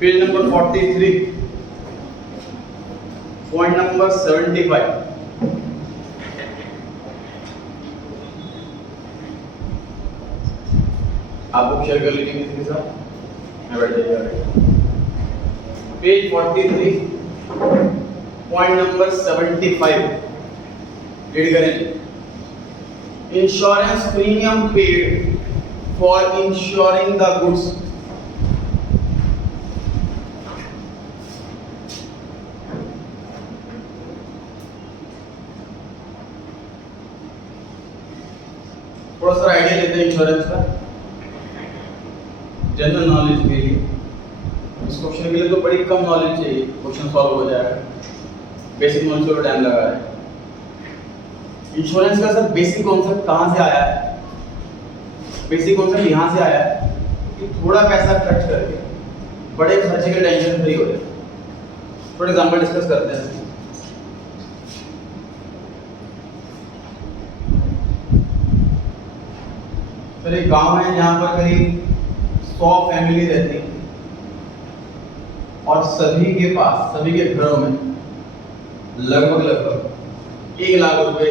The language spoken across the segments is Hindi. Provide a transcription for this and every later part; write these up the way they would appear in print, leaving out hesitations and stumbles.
Page number 43, point number 75। आप बुक शेयर कर लीजिए किसी के साथ, मैं बैठ जाइएगा। पेज 43, पॉइंट नंबर 75 रीड करें। Insurance premium paid for insuring the goods. थोड़ा सा आइडिया लेते हैं इंश्योरेंस का, जनरल नॉलेज के लिए। इस क्वेश्चन के लिए तो बड़ी कम नॉलेज चाहिए, क्वेश्चन सॉल्व हो जाएगा। बेसिक नॉलेज को टाइम लगा है। इंश्योरेंस का सर बेसिक कॉन्सेप्ट कहाँ से आया है? बेसिक कॉन्सेप्ट यहाँ से आया है कि थोड़ा पैसा खर्च करके बड़े खर्चे के टेंशन फ्री हो जाए। फॉर एग्जाम्पल डिस्कस करते हैं। सर एक गांव है जहाँ पर करीब 100 फैमिली रहती है और सभी के पास, सभी के घरों में लगभग 1 लाख रुपए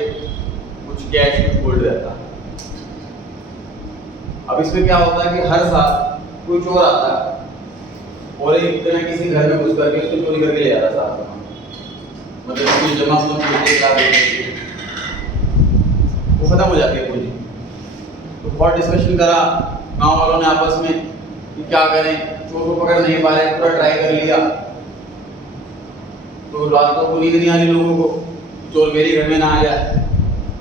कुछ कैश में गोल्ड रहता है। अब इसमें क्या होता है कि हर साल कोई चोर आता है और एक तरह किसी घर में घुस करके उसको चोरी करके ले जाता है सारा सामान, मतलब उसकी जमा पूंजी 1 लाख रुपए वो खत्म हो जाती है पूंजी। तो बहुत डिस्कशन करा गांव वालों ने आपस में कि क्या करें, चोर को पकड़ नहीं पा रहे, पूरा ट्राई कर लिया। तो रातों को नींद नहीं आ रही लोगों को, चोर मेरे घर में ना आ जाए।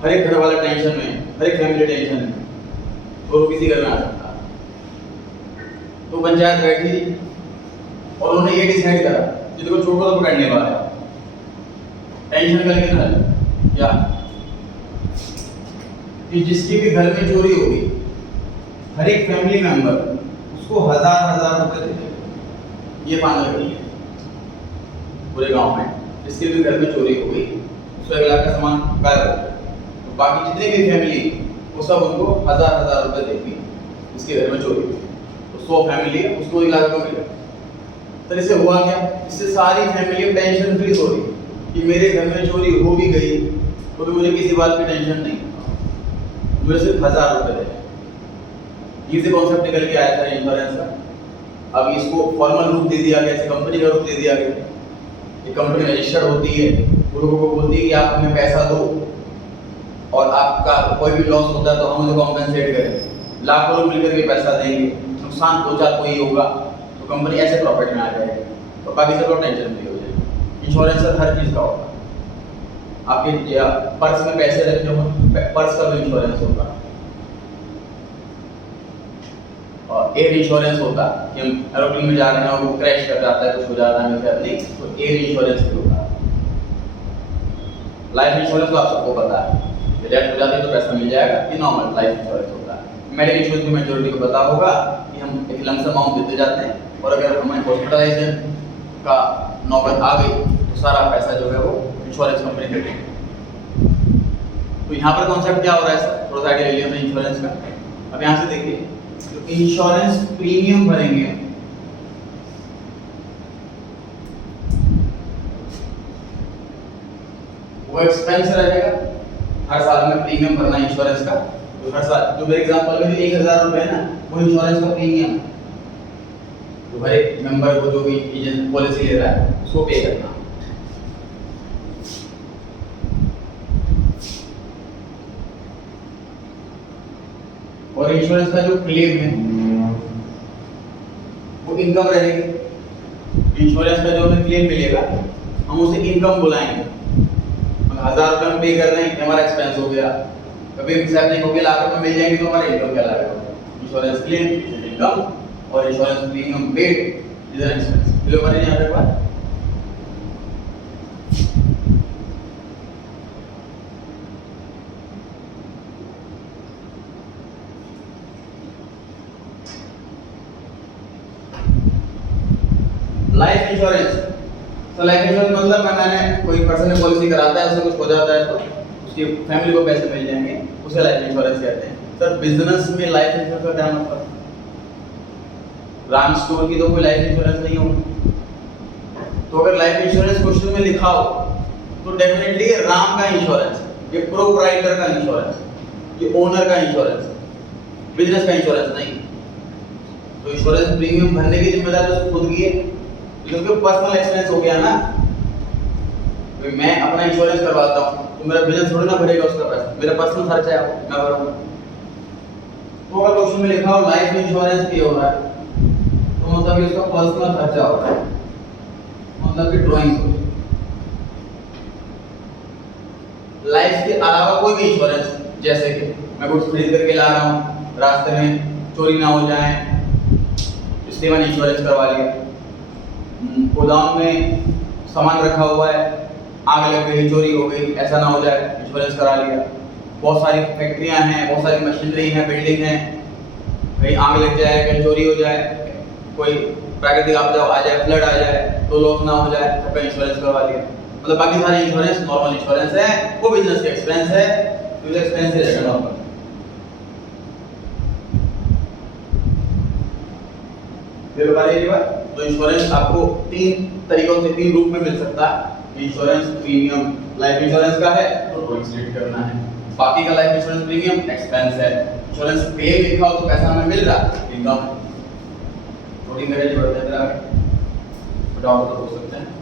हर एक घर वाला टेंशन में, हर एक फैमिली टेंशन में, चोर किसी घर में आ सकता है। तो पंचायत बैठी और उन्होंने ये डिसाइड करा कि देखो चोर को तो पकड़ नहीं पा रहा, टेंशन करके ना क्या कि जिसके भी घर में चोरी होगी हर एक फैमिली मेंबर उसको 1000 रुपए देंगे। ये फाइनल करिए पूरे गांव में, जिसके भी घर में चोरी हो गई उसको 1 लाख का सामान गायब हो गया, तो बाकी जितने भी फैमिली वो सब उनको 1000 रुपए देगी। इसके घर में चोरी हुई तो 100 फैमिली है, उसको 1 लाख रुपए मिलेगा। तो इससे हुआ क्या, इससे सारी फैमिली टेंशन फ्री हो रही कि मेरे घर में चोरी हो भी गई तो भी मुझे किसी बात की टेंशन नहीं, मुझे सिर्फ 1000 रुपए देने। ये से कॉन्सेप्ट निकल के आया था इंश्योरेंस का। अब इसको फॉर्मल रूप दे दिया गया, कंपनी का रूप दे दिया गया। ये कंपनी रजिस्टर्ड होती है, वो लोगों को बोलती है कि आप हमें पैसा दो और आपका कोई भी लॉस होता है तो हम उसे कॉम्पेंसेट करें। लाखों लोग मिलकर के पैसा देंगे, नुकसान 2-4 कोई होगा तो कंपनी ऐसे प्रॉफिट में आ जाएगी, तो बाकी सब लोग टेंशन फ्री हो जाएगी। इंश्योरेंस हर चीज़ का होगा। आपके पर्स में पैसे रखे हो, पर्स का भी इंश्योरेंस होगा। और एयर इंश्योरेंस होता कि हम एरोप्लेन में जा रहे हैं और वो क्रैश कर जाता है, कुछ हो जाता है नहीं, तो एयर इंश्योरेंस भी होगा। लाइफ इंश्योरेंस तो आप सबको पता है, डेथ हो जाती है तो पैसा मिल जाएगा, ये नॉर्मल लाइफ इंश्योरेंस होता है। मेडिकल इंश्योरेंस की मेजॉरिटी को पता होगा कि हम एक लमसम अमाउंट देते जाते हैं और अगर हमें हॉस्पिटलाइजेशन का नौबत आ गई तो सारा पैसा जो है वो इंश्योरेंस कंपनी देती है। तो यहाँ पर कॉन्सेप्ट क्या हो रहा है सर, थोड़ा सा आइडिया ले लिया इंश्योरेंस का। अब यहाँ से देखिए, तो इंश्योरेंस प्रीमियम भरेंगे वो एक्सपेंस रहेगा। हर साल में प्रीमियम भरना इंश्योरेंस का, तो हर साल जो मेरे एग्जांपल में 1000 रुपए है ना, वो इंश्योरेंस का प्रीमियम, तो हर एक मेंबर को जो भी एजेंट पॉलिसी ले रहा है उसको पे करना। और इंश्योरेंस का जो क्लेम है वो इनकम रहेगी। इंश्योरेंस का जो हमें क्लेम मिलेगा हम उसे इनकम बुलाएंगे। हम 1000 रुपये हम पे कर रहे हैं, हमारा एक्सपेंस हो गया, कभी हिसाब नहीं हो गया, लाख रुपये मिल जाएंगे तो हमारा इनकम कहलाएगा। इंश्योरेंस क्लेम इनकम और insurance premium paid is an expense. Clear बने यहाँ तक बात? लाइफ इंश्योरेंस, तो लाइफ इंश्योरेंस मतलब मैंने कोई पर्सन ने पॉलिसी कराता है, उससे कुछ हो जाता है तो उसकी फैमिली को पैसे मिल जाएंगे, उसे लाइफ इंश्योरेंस कहते हैं। सर बिजनेस में लाइफ इंश्योरेंस का क्या मतलब? राम स्टोर की तो कोई लाइफ इंश्योरेंस नहीं होगा। तो अगर लाइफ इंश्योरेंस क्वेश्चन में लिखा हो तो डेफिनेटली राम का इंश्योरेंस, ये प्रोप्राइटर का इंश्योरेंस, ये ओनर का इंश्योरेंस, बिजनेस का इंश्योरेंस नहीं। तो इंश्योरेंस प्रीमियम भरने की जिम्मेदारी उसको खुद की है, क्योंकि पर्सनल एक्सपेंस हो गया ना। तो मैं अपना इंश्योरेंस करवाता हूँ तो मेरा बिजनेस थोड़ी ना भरेगा उसका पैसा, मेरा पर्सनल खर्चा है वो मैं भरूंगा। तो अगर क्वेश्चन में लिखा हो लाइफ इंश्योरेंस पे हो रहा है तो मतलब कि उसका पर्सनल खर्चा हो रहा है, मतलब कि ड्राइंग हो। लाइफ के अलावा कोई भी इंश्योरेंस, जैसे कि मैं कुछ खरीद करके ला रहा हूँ, रास्ते में चोरी ना हो जाए इसलिए मैंने इंश्योरेंस करवा लिया। गोदाम में सामान रखा हुआ है, आग लग गई, चोरी हो गई, ऐसा ना हो जाए, इंश्योरेंस करा लिया। बहुत सारी फैक्ट्रियां हैं, बहुत सारी मशीनरी हैं, बिल्डिंग है, कहीं आग लग जाए, कहीं चोरी हो जाए, कोई प्राकृतिक आपदा आ जाए, फ्लड आ जाए तो लॉस ना हो जाए, सबका इंश्योरेंस करवा लिया। मतलब बाकी सारे इंश्योरेंस नॉर्मल इंश्योरेंस है, वो बिजनेस के एक्सपेंस है, तो एक्सपेंस रहेगा नॉर्मल। फिर बताइए बात, तो इंश्योरेंस आपको तीन तरीकों से, तीन रूप में मिल सकता है। इंश्योरेंस प्रीमियम लाइफ इंश्योरेंस का है तो टोटल रेट करना है, बाकी का लाइफ इंश्योरेंस प्रीमियम एक्सपेंस है। इंश्योरेंस पे लिखा हो तो पैसा हमें मिल रहा है, इनकम थोड़ी मेरे लिए बढ़ जाता है, डाउट तो हो सकते हैं।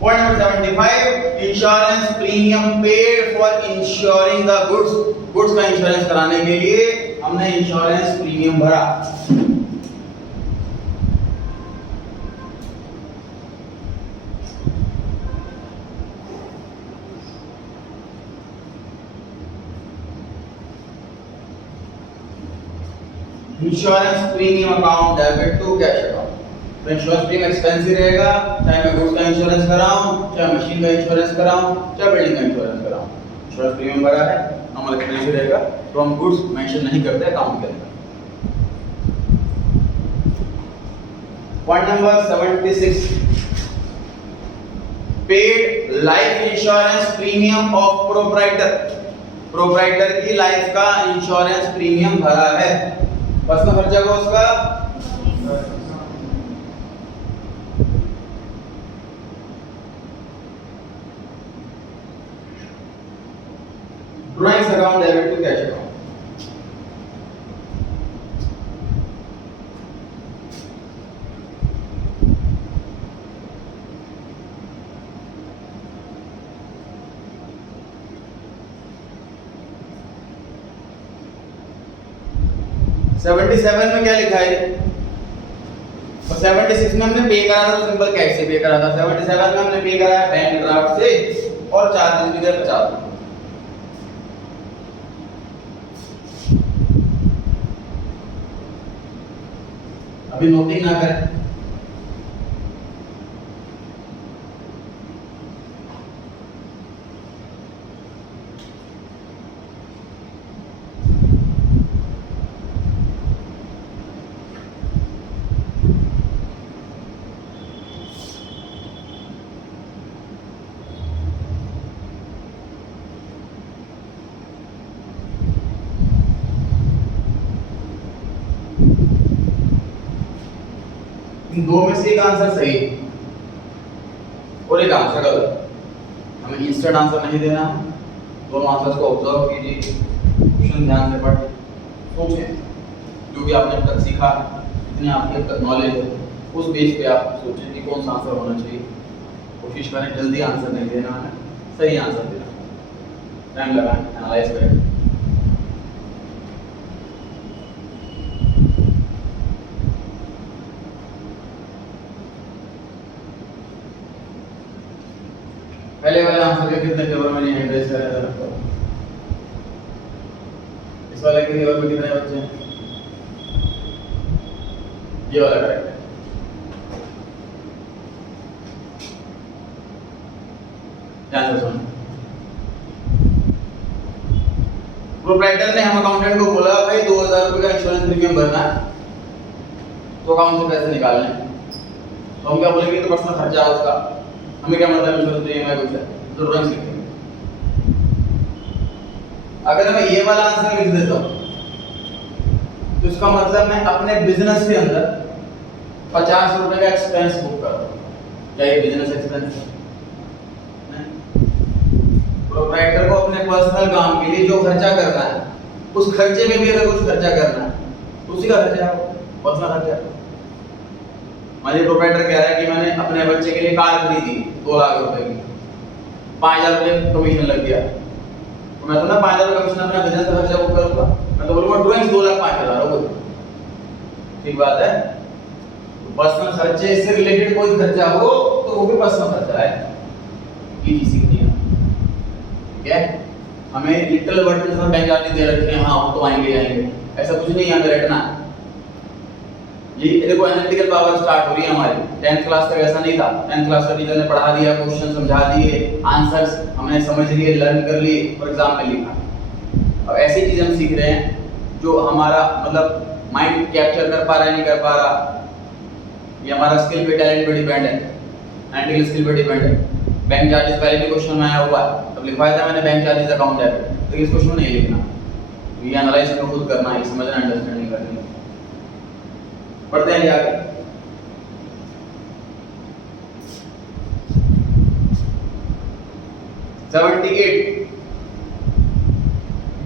Point number 75, insurance premium paid for insuring the goods. Goods का इंश्योरेंस कराने के लिए हमने इंश्योरेंस प्रीमियम भरा। Insurance premium account debit to cash account. तो इंश्योरेंस प्रीमियम एक्सपेंस ही रहेगा, चाहे मैं गुड्स का इंश्योरेंस कराऊं, चाहे मशीन का इंश्योरेंस कराऊं, चाहे बिल्डिंग का इंश्योरेंस कराऊं, इंश्योरेंस प्रीमियम भरा है, नॉर्मल एक्सपेंस ही रहेगा। तो हम गुड्स मेंशन नहीं करते अकाउंट के अंदर। Point number 76, paid life insurance premium of proprietor. Proprietor की लाइफ का इंश्योरेंस प्रीमियम भरा है, पर्सनल खर्चा को उसका drawings account debit to cash account. Seventy seven में क्या लिखा है और 76 में हमने पे करा था, तो सिंपल कैश से पे करा था। 77 में हमने पे कराया बैंक ड्राफ्ट से और चार्जेस भी थे 50। अभी नोटिंग ना करें। इन दो में से एक आंसर सही और एक आंसर गलत। हमें इंस्टेंट आंसर नहीं देना, दोनों आंसर्स को ऑब्जर्व कीजिए, क्वेश्चन ध्यान से पढ़िए, सोचें जो भी आपने अब तक सीखा, जितनी आपकी अब तक नॉलेज है उस बेस पे आप सोचें कि कौन सा आंसर होना चाहिए। कोशिश करें जल्दी आंसर नहीं देना है, सही आंसर देना, टाइम लगाएं, एनालाइज करें। पहले वाले आंसर के कितने पेपर में नहीं एड्रेस करा था? इस वाले के पेपर में कितने बच्चे हैं? ये वाला करेक्ट है। ध्यान से सुनो। प्रोप्राइटर ने हम अकाउंटेंट को बोला भाई 2000 रुपए का इंश्योरेंस प्रीमियम भरना है, तो अकाउंट से पैसे निकालने हैं। तो हम क्या बोलेंगे, तो पर्सनल खर्चा है उसका, हमें क्या मतलब इंश्योरेंस प्रीमियम है कुछ है, तो ड्राइंग लिखेंगे। अगर मैं ये वाला आंसर लिख देता हूँ तो इसका मतलब मैं अपने बिजनेस के अंदर 50 रुपए का एक्सपेंस बुक कर रहा हूँ। क्या ये बिजनेस एक्सपेंस है? प्रोप्राइटर को अपने पर्सनल काम के लिए जो खर्चा करना है, उस खर्चे में भी अगर कुछ खर्चा करना है तो उसी का खर्चा है, पर्सनल खर्चा। मान लीजिए प्रोप्राइटर कह रहा है कि मैंने अपने बच्चे के लिए कार खरीदी 2 लाख रुपए की, 5000 रुपए कमीशन लग गया, तो मैं तो ना 5000 रुपए कमीशन अपना बिजनेस का खर्चा बुक करूंगा, मैं तो बोलूंगा ड्राइंग 2,05,000 हो गई। ठीक बात है। पर्सनल खर्चे से रिलेटेड कोई खर्चा हो तो वो भी पर्सनल खर्चा है, ये चीज सीखनी है। ठीक है, हमें लिटिल वर्ड में सब बैंक चार्जेस दे रखे हैं, हाँ वो तो आएंगे जाएंगे, ऐसा कुछ नहीं है, हमें रटना। ये देखो एनालिटिकल पावर स्टार्ट हो रही है हमारी। 10th क्लास तक ऐसा नहीं था, 10th क्लास का टीचर ने पढ़ा दिया, क्वेश्चन समझा दिए, आंसर्स हमने समझ लिए, लर्न कर लिए और एग्जाम में लिखा। अब ऐसी चीज हम सीख रहे हैं जो हमारा मतलब माइंड कैप्चर कर पा रहा है नहीं कर पा रहा, ये हमारा स्किल पे, टैलेंट पे डिपेंड है, एनालिटिकल स्किल पे डिपेंड है। बैंक चार्जेस पहले भी क्वेश्चन में आया हुआ है, तब लिखवाया था मैंने बैंक चार्जेस अकाउंट डेबिट, तो इस क्वेश्चन में नहीं लिखना, ये एनालाइज हमें खुद करना है, समझना, अंडरस्टैंडिंग करनी है। पढ़ते हैं आगे।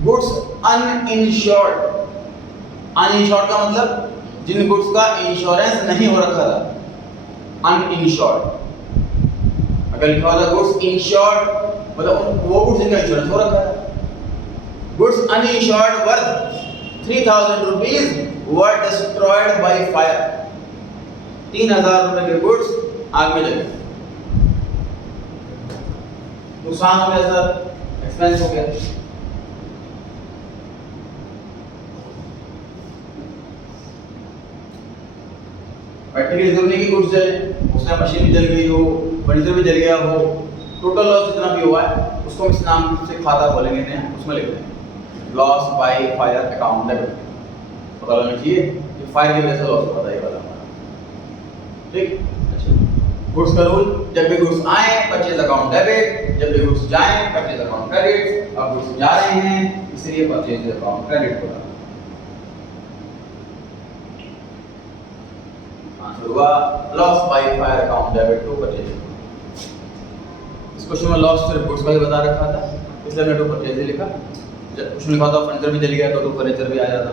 Goods uninsured. अनइंश्योर्ड का मतलब जिन गुड्स का इंश्योरेंस नहीं हो रखा था, अनइंश्योर्ड। अगर लिखा होता गुड्स इंश्योर्ड मतलब वो गुड्स जिनका इंश्योरेंस हो रखा है। Goods uninsured worth 3000 rupees were destroyed by fire। 3000 रुपए के गुड्स आग में जल गए, नुकसान हो गया सर, एक्सपेंस हो गया। फैक्ट्री की जरूरत नहीं कि गुड्स जले, उसमें मशीन भी जल गई हो, फर्नीचर भी जल गया हो, टोटल लॉस जितना भी हुआ है उसको हम इस नाम से खाता खोलेंगे नया, उसमें लिख देंगे loss by fire account debit. पता लगना चाहिए कि फायर की वजह से लॉस होता है ये वाला हमारा। ठीक, अच्छा। गुड्स का रूल, जब भी गुड्स आए परचेज अकाउंट डेबिट, जब भी गुड्स जाएं परचेज अकाउंट क्रेडिट। अब गुड्स जा रहे हैं इसलिए परचेज अकाउंट क्रेडिट होगा। आंसर हुआ loss by fire account debit to purchase. इस क्वेश्चन में लॉस सिर्फ गुड्स का ही बता रखा था, इसलिए हमने टू परचेज लिखा। जब कुछ लिखा था फर्नीचर भी जल गया तो टू फर्नीचर भी आ जाता।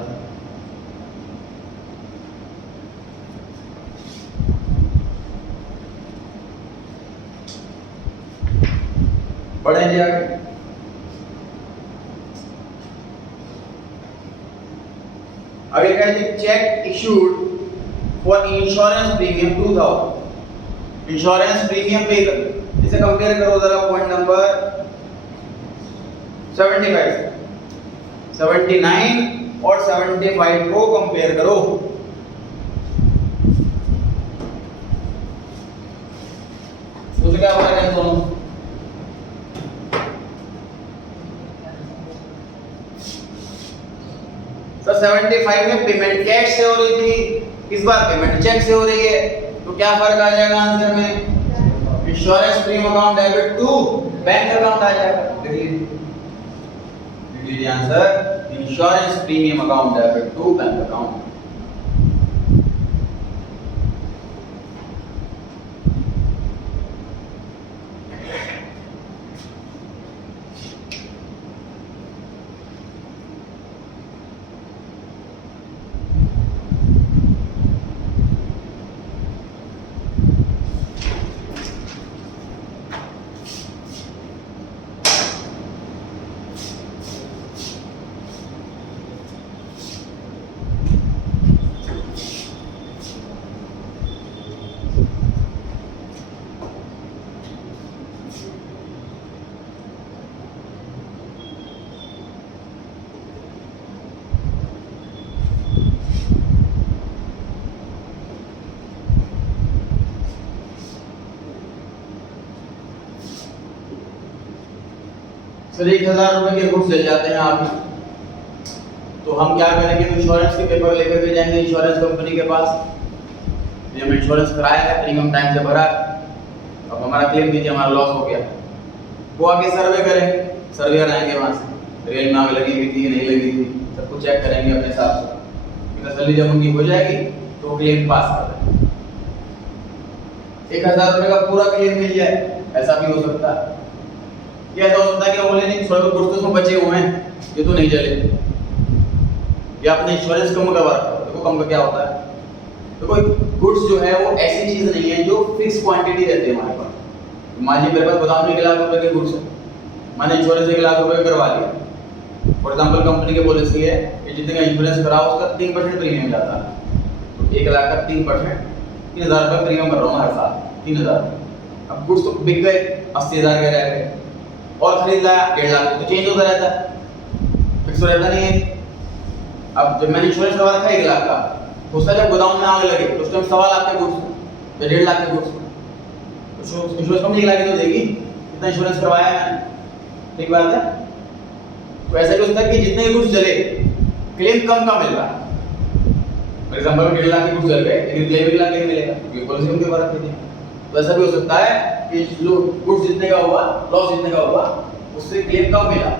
बढ़े जी आगे। आगे लिखा है check issued for insurance premium 2000। Insurance premium पे इसे कंपेयर करो जरा पॉइंट नंबर 75, 79 और 75 को कंपेयर करो। तो क्या फर्क है दोनों? तो 75 में पेमेंट कैश से हो रही थी, इस बार पेमेंट चेक से हो रही है, तो क्या फर्क आ जाएगा आंसर में? Insurance premium account debit to bank account आ जाएगा। देखिए answer insurance premium account debit to bank account. Sir 1000 रुपए के गुड्स जल जाते हैं आप, तो हम क्या करेंगे? तो इंश्योरेंस के पेपर लेकर के जाएंगे इंश्योरेंस कंपनी के पास, हम इंश्योरेंस कराया है, प्रीमियम टाइम से भरा, अब हमारा क्लेम दीजिए, हमारा लॉस हो गया। वो आगे सर्वे करेंगे, सर्वेयर आएंगे वहाँ से, रेल में आग लगी हुई थी नहीं लगी थी, सब कुछ चेक करेंगे अपने हिसाब से, तसल्ली जब उनकी हो जाएगी तो क्लेम पास कर देंगे। 1000 रुपए का पूरा क्लेम मिल जाए, ऐसा भी हो सकता है। ये ऐसा हो सकता है कि बोले नहीं थोड़े बहुत गुड्स तो बचे हुए हैं, ये तो नहीं चले, या अपने इंश्योरेंस कम करवा रखा है। देखो कम का क्या होता है, देखो गुड्स जो है वो ऐसी चीज नहीं है जो फिक्स क्वांटिटी रहती है हमारे पास। मान लीजिए मेरे पास गोदाम में 1 लाख रुपए के गुड्स है, मैंने इंश्योरेंस 1 लाख रुपए करवा लिया। फॉर एग्जांपल कंपनी की पॉलिसी है कि जितने का इंश्योरेंस कराओ उसका 3% प्रीमियम जाता है, तो 1 लाख का 3% 3000 रुपए प्रीमियम कर रहा हूँ हर साल, 3000। अब गुड्स तो बिक गए, 80000 के रह गए, और खरीद लाया 1.5 लाख, तो चेंज होता रहता है, फिक्स रहता नहीं है। अब जब मैंने इंश्योरेंस करवा रखा है 1 लाख का, उसका जब गोदाम में आग लगे तो उस टाइम 1.25 लाख के गुड्स या 1.5 लाख के गुड्स, तो इंश्योरेंस कंपनी 1 लाख की तो देगी, इतना इंश्योरेंस करवाया है मैंने, ठीक बात है। तो ऐसा भी होता है कि जितने गुड्स चले क्लेम कम का मिल रहा है। फॉर एग्जांपल 1.5 लाख के गुड्स चल गए लेकिन क्लेम 1 लाख का ही मिलेगा क्योंकि पॉलिसी उनके ऊपर रखी थी। तो ऐसा भी हो सकता है कि जो गुड्स जितने का हुआ, लॉस जितने का हुआ, उससे क्लेम कम मिला।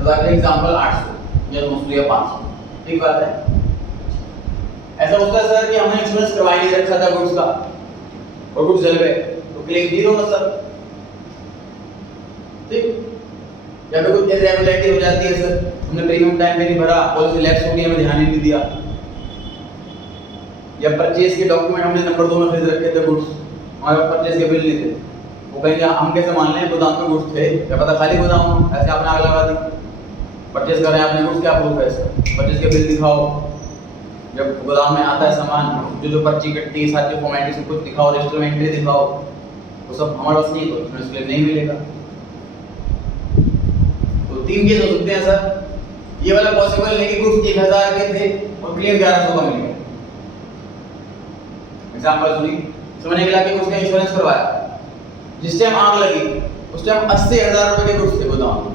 हजार का एग्जांपल 800 या 900 या 500, ठीक बात है। ऐसा होता है सर कि हमने इंश्योरेंस करवा ही नहीं रखा था गुड्स का और गुड्स जल गए, तो क्लेम 0 मतलब, ठीक। या फिर कुछ इरेगुलरिटी हो जाती है सर, हमने प्रीमियम टाइम पे नहीं भरा, पॉलिसी लैप्स हो गई, हमें ध्यान ही नहीं दिया, या परचेज के डॉक्यूमेंट हमने नंबर 2 में खरीद रखे थे गुड्स, हमारे परचेज के बिल नहीं थे, वो कहेंगे हम कैसे मान लें गोदाम में गुड्स थे, क्या पता खाली गोदाम हो, ऐसे आपने आग लगा दी। परचेज कर रहे हैं आपने गुड्स, क्या प्रूफ है इसका? परचेज के बिल दिखाओ, जब गोदाम में आता है सामान, जो पर्ची कटती है, साथ जो फॉर्मेलिटी सब कुछ दिखाओ, रजिस्टर में एंट्री दिखाओ, वो सब हमारे पास नहीं, तो इंश्योरेंस क्लेम नहीं मिलेगा। तो 3 केस हो सकते हैं सर, ये वाला पॉसिबल नहीं कि गुड्स 1000 के थे और क्लेम 1100 का मिल गया। एग्जांपल सुनिए, समझने के लिए कि उसका इंश्योरेंस करवाया, जिस टाइम आग लगी उस टाइम 80,000 रुपए के गुड्स थे गोदाम में,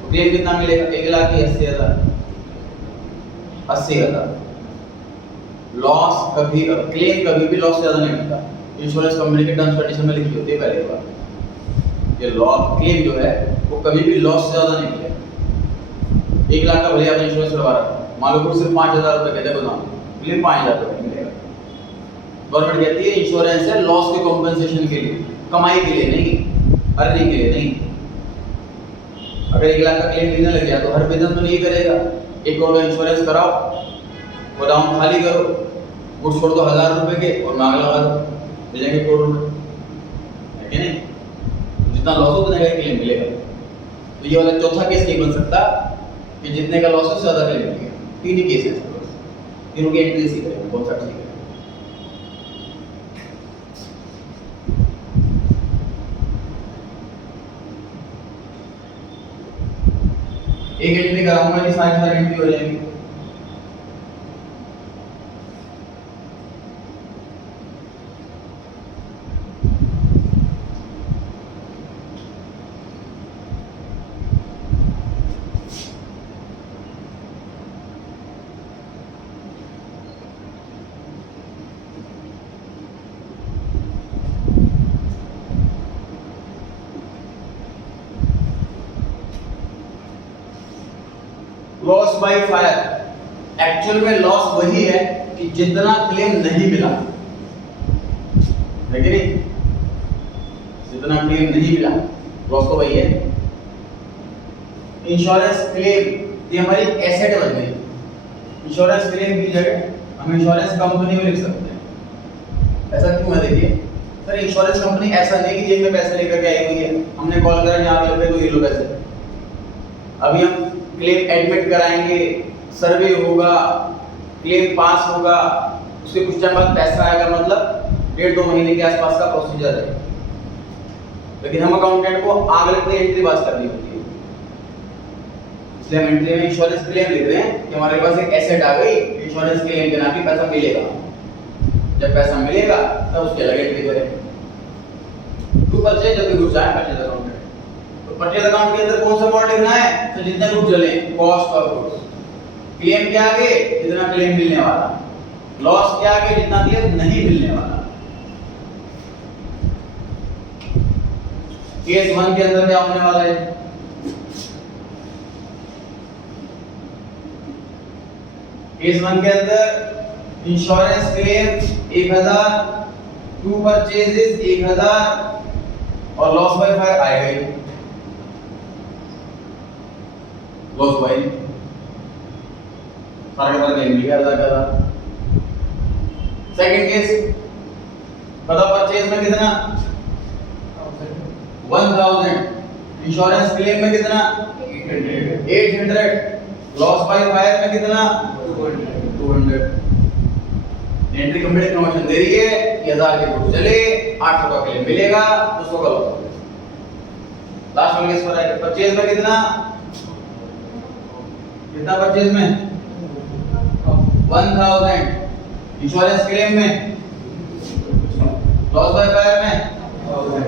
तो क्लेम कितना मिलेगा? 1 लाख की 80,000, 80,000। लॉस कभी, क्लेम कभी भी लॉस से ज्यादा नहीं मिलता, इंश्योरेंस कंपनी के टर्म्स कंडीशन में लिखी होती है पहले बार। ये लॉस क्लेम जो है वो कभी भी लॉस से ज्यादा नहीं मिलेगा। 1 लाख का भले आपने इंश्योरेंस करवा रखा, मान लो सिर्फ 5,000 रुपए के थे गोदाम में, क्लेम 5,000 रुपए मिलेगा। गवर्नमेंट कहती है इंश्योरेंस है लॉस के कॉम्पेंसेशन के लिए, कमाई के लिए नहीं, अर्निंग के लिए नहीं। अगर 1 लाख का क्लेम देने लग गया तो हर बिजनेस तो नहीं करेगा, 1 करोड़ का इंश्योरेंस कराओ, गोदाम खाली करो, गुड्स छोड़ दो 1000 रुपए के और मांग लगा दो, दे जाएंगे करोड़ रुपए, है कि नहीं? जितना लॉस हो उतने का क्लेम मिलेगा। तो ये वाला चौथा केस नहीं बन सकता कि जितने का लॉस है ज्यादा क्लेम मिलेगा। 3 ही केस है, तीनों की एंट्री सी करेंगे, कौन सा ठीक है। एक एंट्री कराऊंगा कि सारी एंट्री हो जाएंगी। लॉस बाय फायर, एक्चुअल में लॉस वही है कि जितना क्लेम नहीं मिला, है कि नहीं? जितना क्लेम नहीं मिला लॉस तो वही है। इंश्योरेंस क्लेम ये हमारी एसेट बन गई। इंश्योरेंस क्लेम की जगह हम इंश्योरेंस कंपनी में लिख सकते हैं। ऐसा क्यों है? देखिए सर, इंश्योरेंस कंपनी ऐसा नहीं कि जेब में पैसे लेकर के आई हुई है, हमने कॉल करा यहाँ पे लगे तो ये लो पैसे। अभी हम क्लेम एडमिट कराएंगे, सर्वे होगा, क्लेम पास होगा, उसके कुछ टाइम बाद पैसा आएगा, मतलब 1.5-2 महीने के आसपास का प्रोसीजर है। लेकिन हम अकाउंटेंट को आग लगते एंट्री पास करनी होती है, इसलिए हम एंट्री में इंश्योरेंस क्लेम लिख रहे हैं कि हमारे पास एक एसेट आ गई, इंश्योरेंस क्लेम के नाम पे पैसा मिलेगा। जब पैसा मिलेगा तब उसके अलग एंट्री करेंगे। टू परचेज जब भी गुड्स आए परचेज अकाउंट में, तो परचेज अकाउंट के अंदर कौन सा अमाउंट लिखना है? तो जितने गुड्स चले, कॉस्ट ऑफ गुड्स। क्लेम के आगे जितना क्लेम मिलने वाला, लॉस के आगे जितना क्लेम नहीं मिलने वाला। केस 1 के अंदर क्या होने वाला है? केस 1 के अंदर इंश्योरेंस क्लेम 1000, टू परचेजेस 1000 और लॉस बाय फायर आएगा ही, लॉस बाय सारा का सारा क्लेम भी 1000 का। सेकंड केस बताओ, परचेज में कितना? 1000, इंश्योरेंस क्लेम में कितना? 800, लॉस बाय फायर में कितना? 200। एंट्री कंप्लीट प्रमोशन दे रही है कि 1000 के गुड्स चले, 800 का क्लेम मिलेगा, 200 का लॉस। लास्ट वाला केस पर आएगा, परचेज में कितना? कितना परचेज में? 1000, इंश्योरेंस क्लेम में, लॉस बाय फायर में 1000।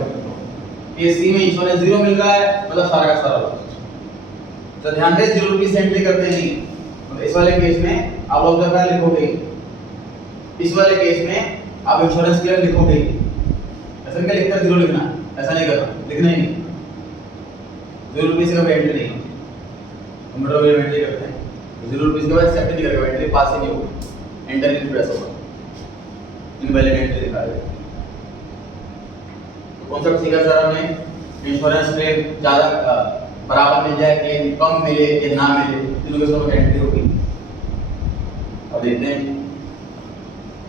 केसी में इंश्योरेंस 0 मिल रहा है, मतलब सारा का सारा लॉस। तो ध्यान दें 0 रुपीस एंट्री करते नहीं। तो इस वाले केस में आप लॉस बाय फायर लिखोगे, इस वाले केस में आप इंश्योरेंस क्लेम लिखोगे। ऐसा नहीं लिखकर 0 लिखना, ऐसा नहीं करना, लिखना ही नहीं। 0 रुपीस का एंट्री नहीं, कंप्यूटर में एंट्री करते हैं 0 रुपीस के बाद एक्सेप्ट नहीं करेगा, एंट्री पास ही नहीं होगी, एंटर इन प्रेस होगा, इनवैलिड एंट्री दिखाएगा। कॉन्सेप्ट सीखा सर हमने, इंश्योरेंस क्लेम ज्यादा बराबर मिल जाए, क्लेम कम मिले या ना मिले, तीनों के साथ एंट्री होगी। अब देखते हैं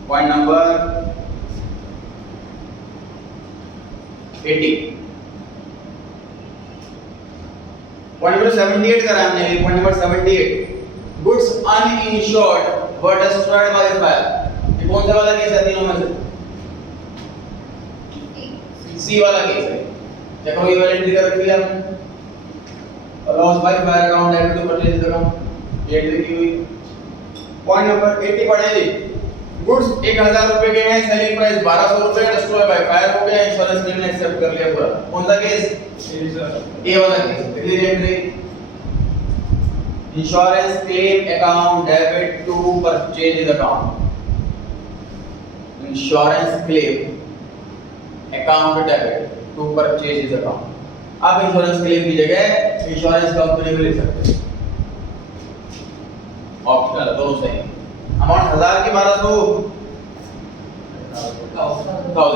पॉइंट नंबर 80, पॉइंट नंबर 78 करा हमने। Point number 78, goods uninsured were destroyed by fire. ये कौन सा वाला केस है तीनों में से? सी वाला केस है। देखो ये वाली एंट्री कर रखी है हमने, loss by fire account debit to purchase account, ये एंट्री की हुई। पॉइंट नंबर 80 पढ़े, गुड्स 1000 रुपए के हैं, सेलिंग प्राइस 1200 रुपए, डिस्ट्रॉय बाय फायर हो गया, इंश्योरेंस क्लेम ने एक्सेप्ट कर लिया पूरा। कौन सा केस? ए वाला केस। पहली entry, insurance claim account debit to purchase account, insurance claim account debit to purchase account. आप इंश्योरेंस क्लेम की जगह इंश्योरेंस कंपनी को लिख सकते हैं, ऑप्शनल, दोनों सही। अमाउंट 1000 की 1200 1000।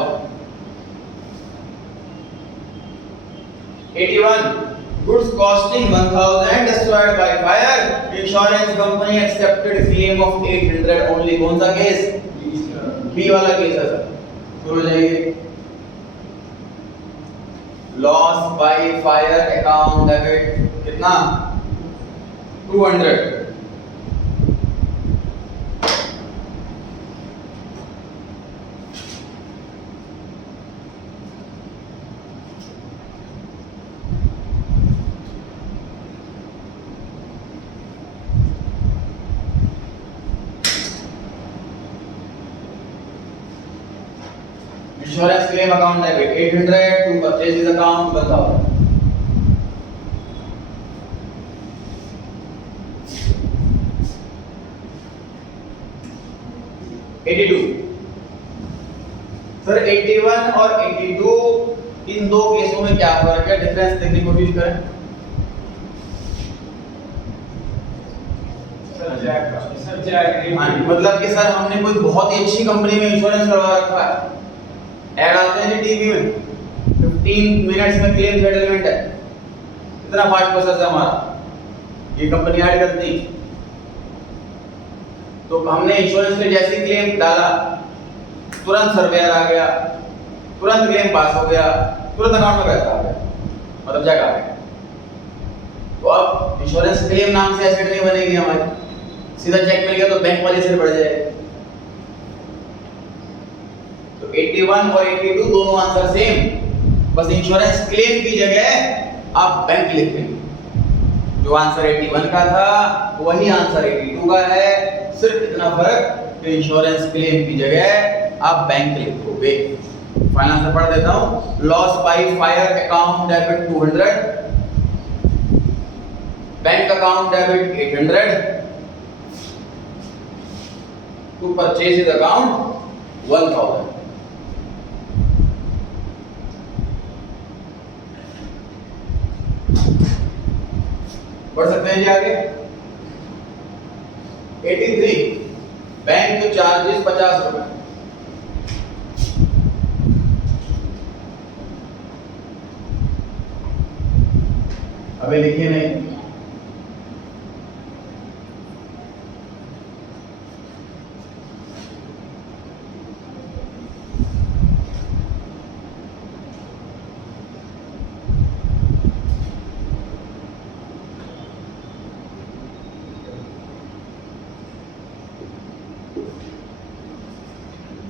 81, goods costing 1000 destroyed by fire, insurance company accepted claim of 800 only. कौन सा केस? बी वाला केस है सर। शुरू हो जाइए, loss by fire account debit कितना? 200। Insurance claim account debit 800 to purchase account 1000। Sir 81 और 82 इन दो केसों में क्या फर्क है? डिफरेंस देखने की कोशिश करें। मतलब कि सर हमने कोई बहुत ही अच्छी कंपनी में इंश्योरेंस करवा रखा है, ऐड आते हैं टीवी में, 15 मिनट्स में क्लेम सेटलमेंट है, इतना फास्ट प्रोसेस है हमारा, ये कंपनी ऐड करती। तो हमने इंश्योरेंस में जैसे क्लेम डाला, तुरंत सर्वेयर आ गया, तुरंत क्लेम पास हो गया, तुरंत अकाउंट में पैसा आ गया, मतलब चेक आ गया। तो अब इंश्योरेंस क्लेम नाम से एसेट नहीं बनेगी हमारी, सीधा चेक मिल गया तो बैंक वाले से बढ़ जाएगा। तो 81 और 82 दोनों आंसर सेम, बस इंश्योरेंस क्लेम की जगह आप बैंक लिख लेंगे। जो आंसर 81 का था वही आंसर 82 का है, सिर्फ इतना फर्क कि इंश्योरेंस क्लेम की जगह आप बैंक लिखोगे। फाइनल आंसर पढ़ देता हूं। Loss by fire account debit 200, bank account debit 800 to purchase is account 1000। बढ़ सकते हैं जी आगे। 83 बैंक चार्जेस 50 रुपए। अभी लिखिए नहीं,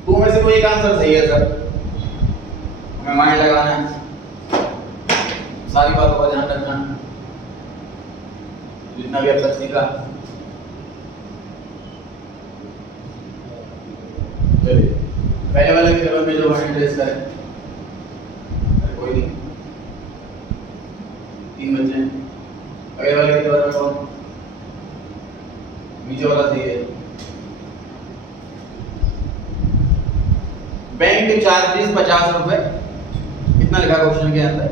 दो में से कोई एक आंसर सही है सर, हमें माइंड लगाना है, सारी बातों का ध्यान रखना, जितना भी अब तक सीखा। चलिए पहले वाले के टेबल में जो वन ट्रेस करें, कोई नहीं, 3 बच्चे हैं। अगले वाले के टेबल में कौन, नीचे वाला सही है। बैंक चार्जेस 50 रुपए, इतना लिखा क्वेश्चन के अंदर।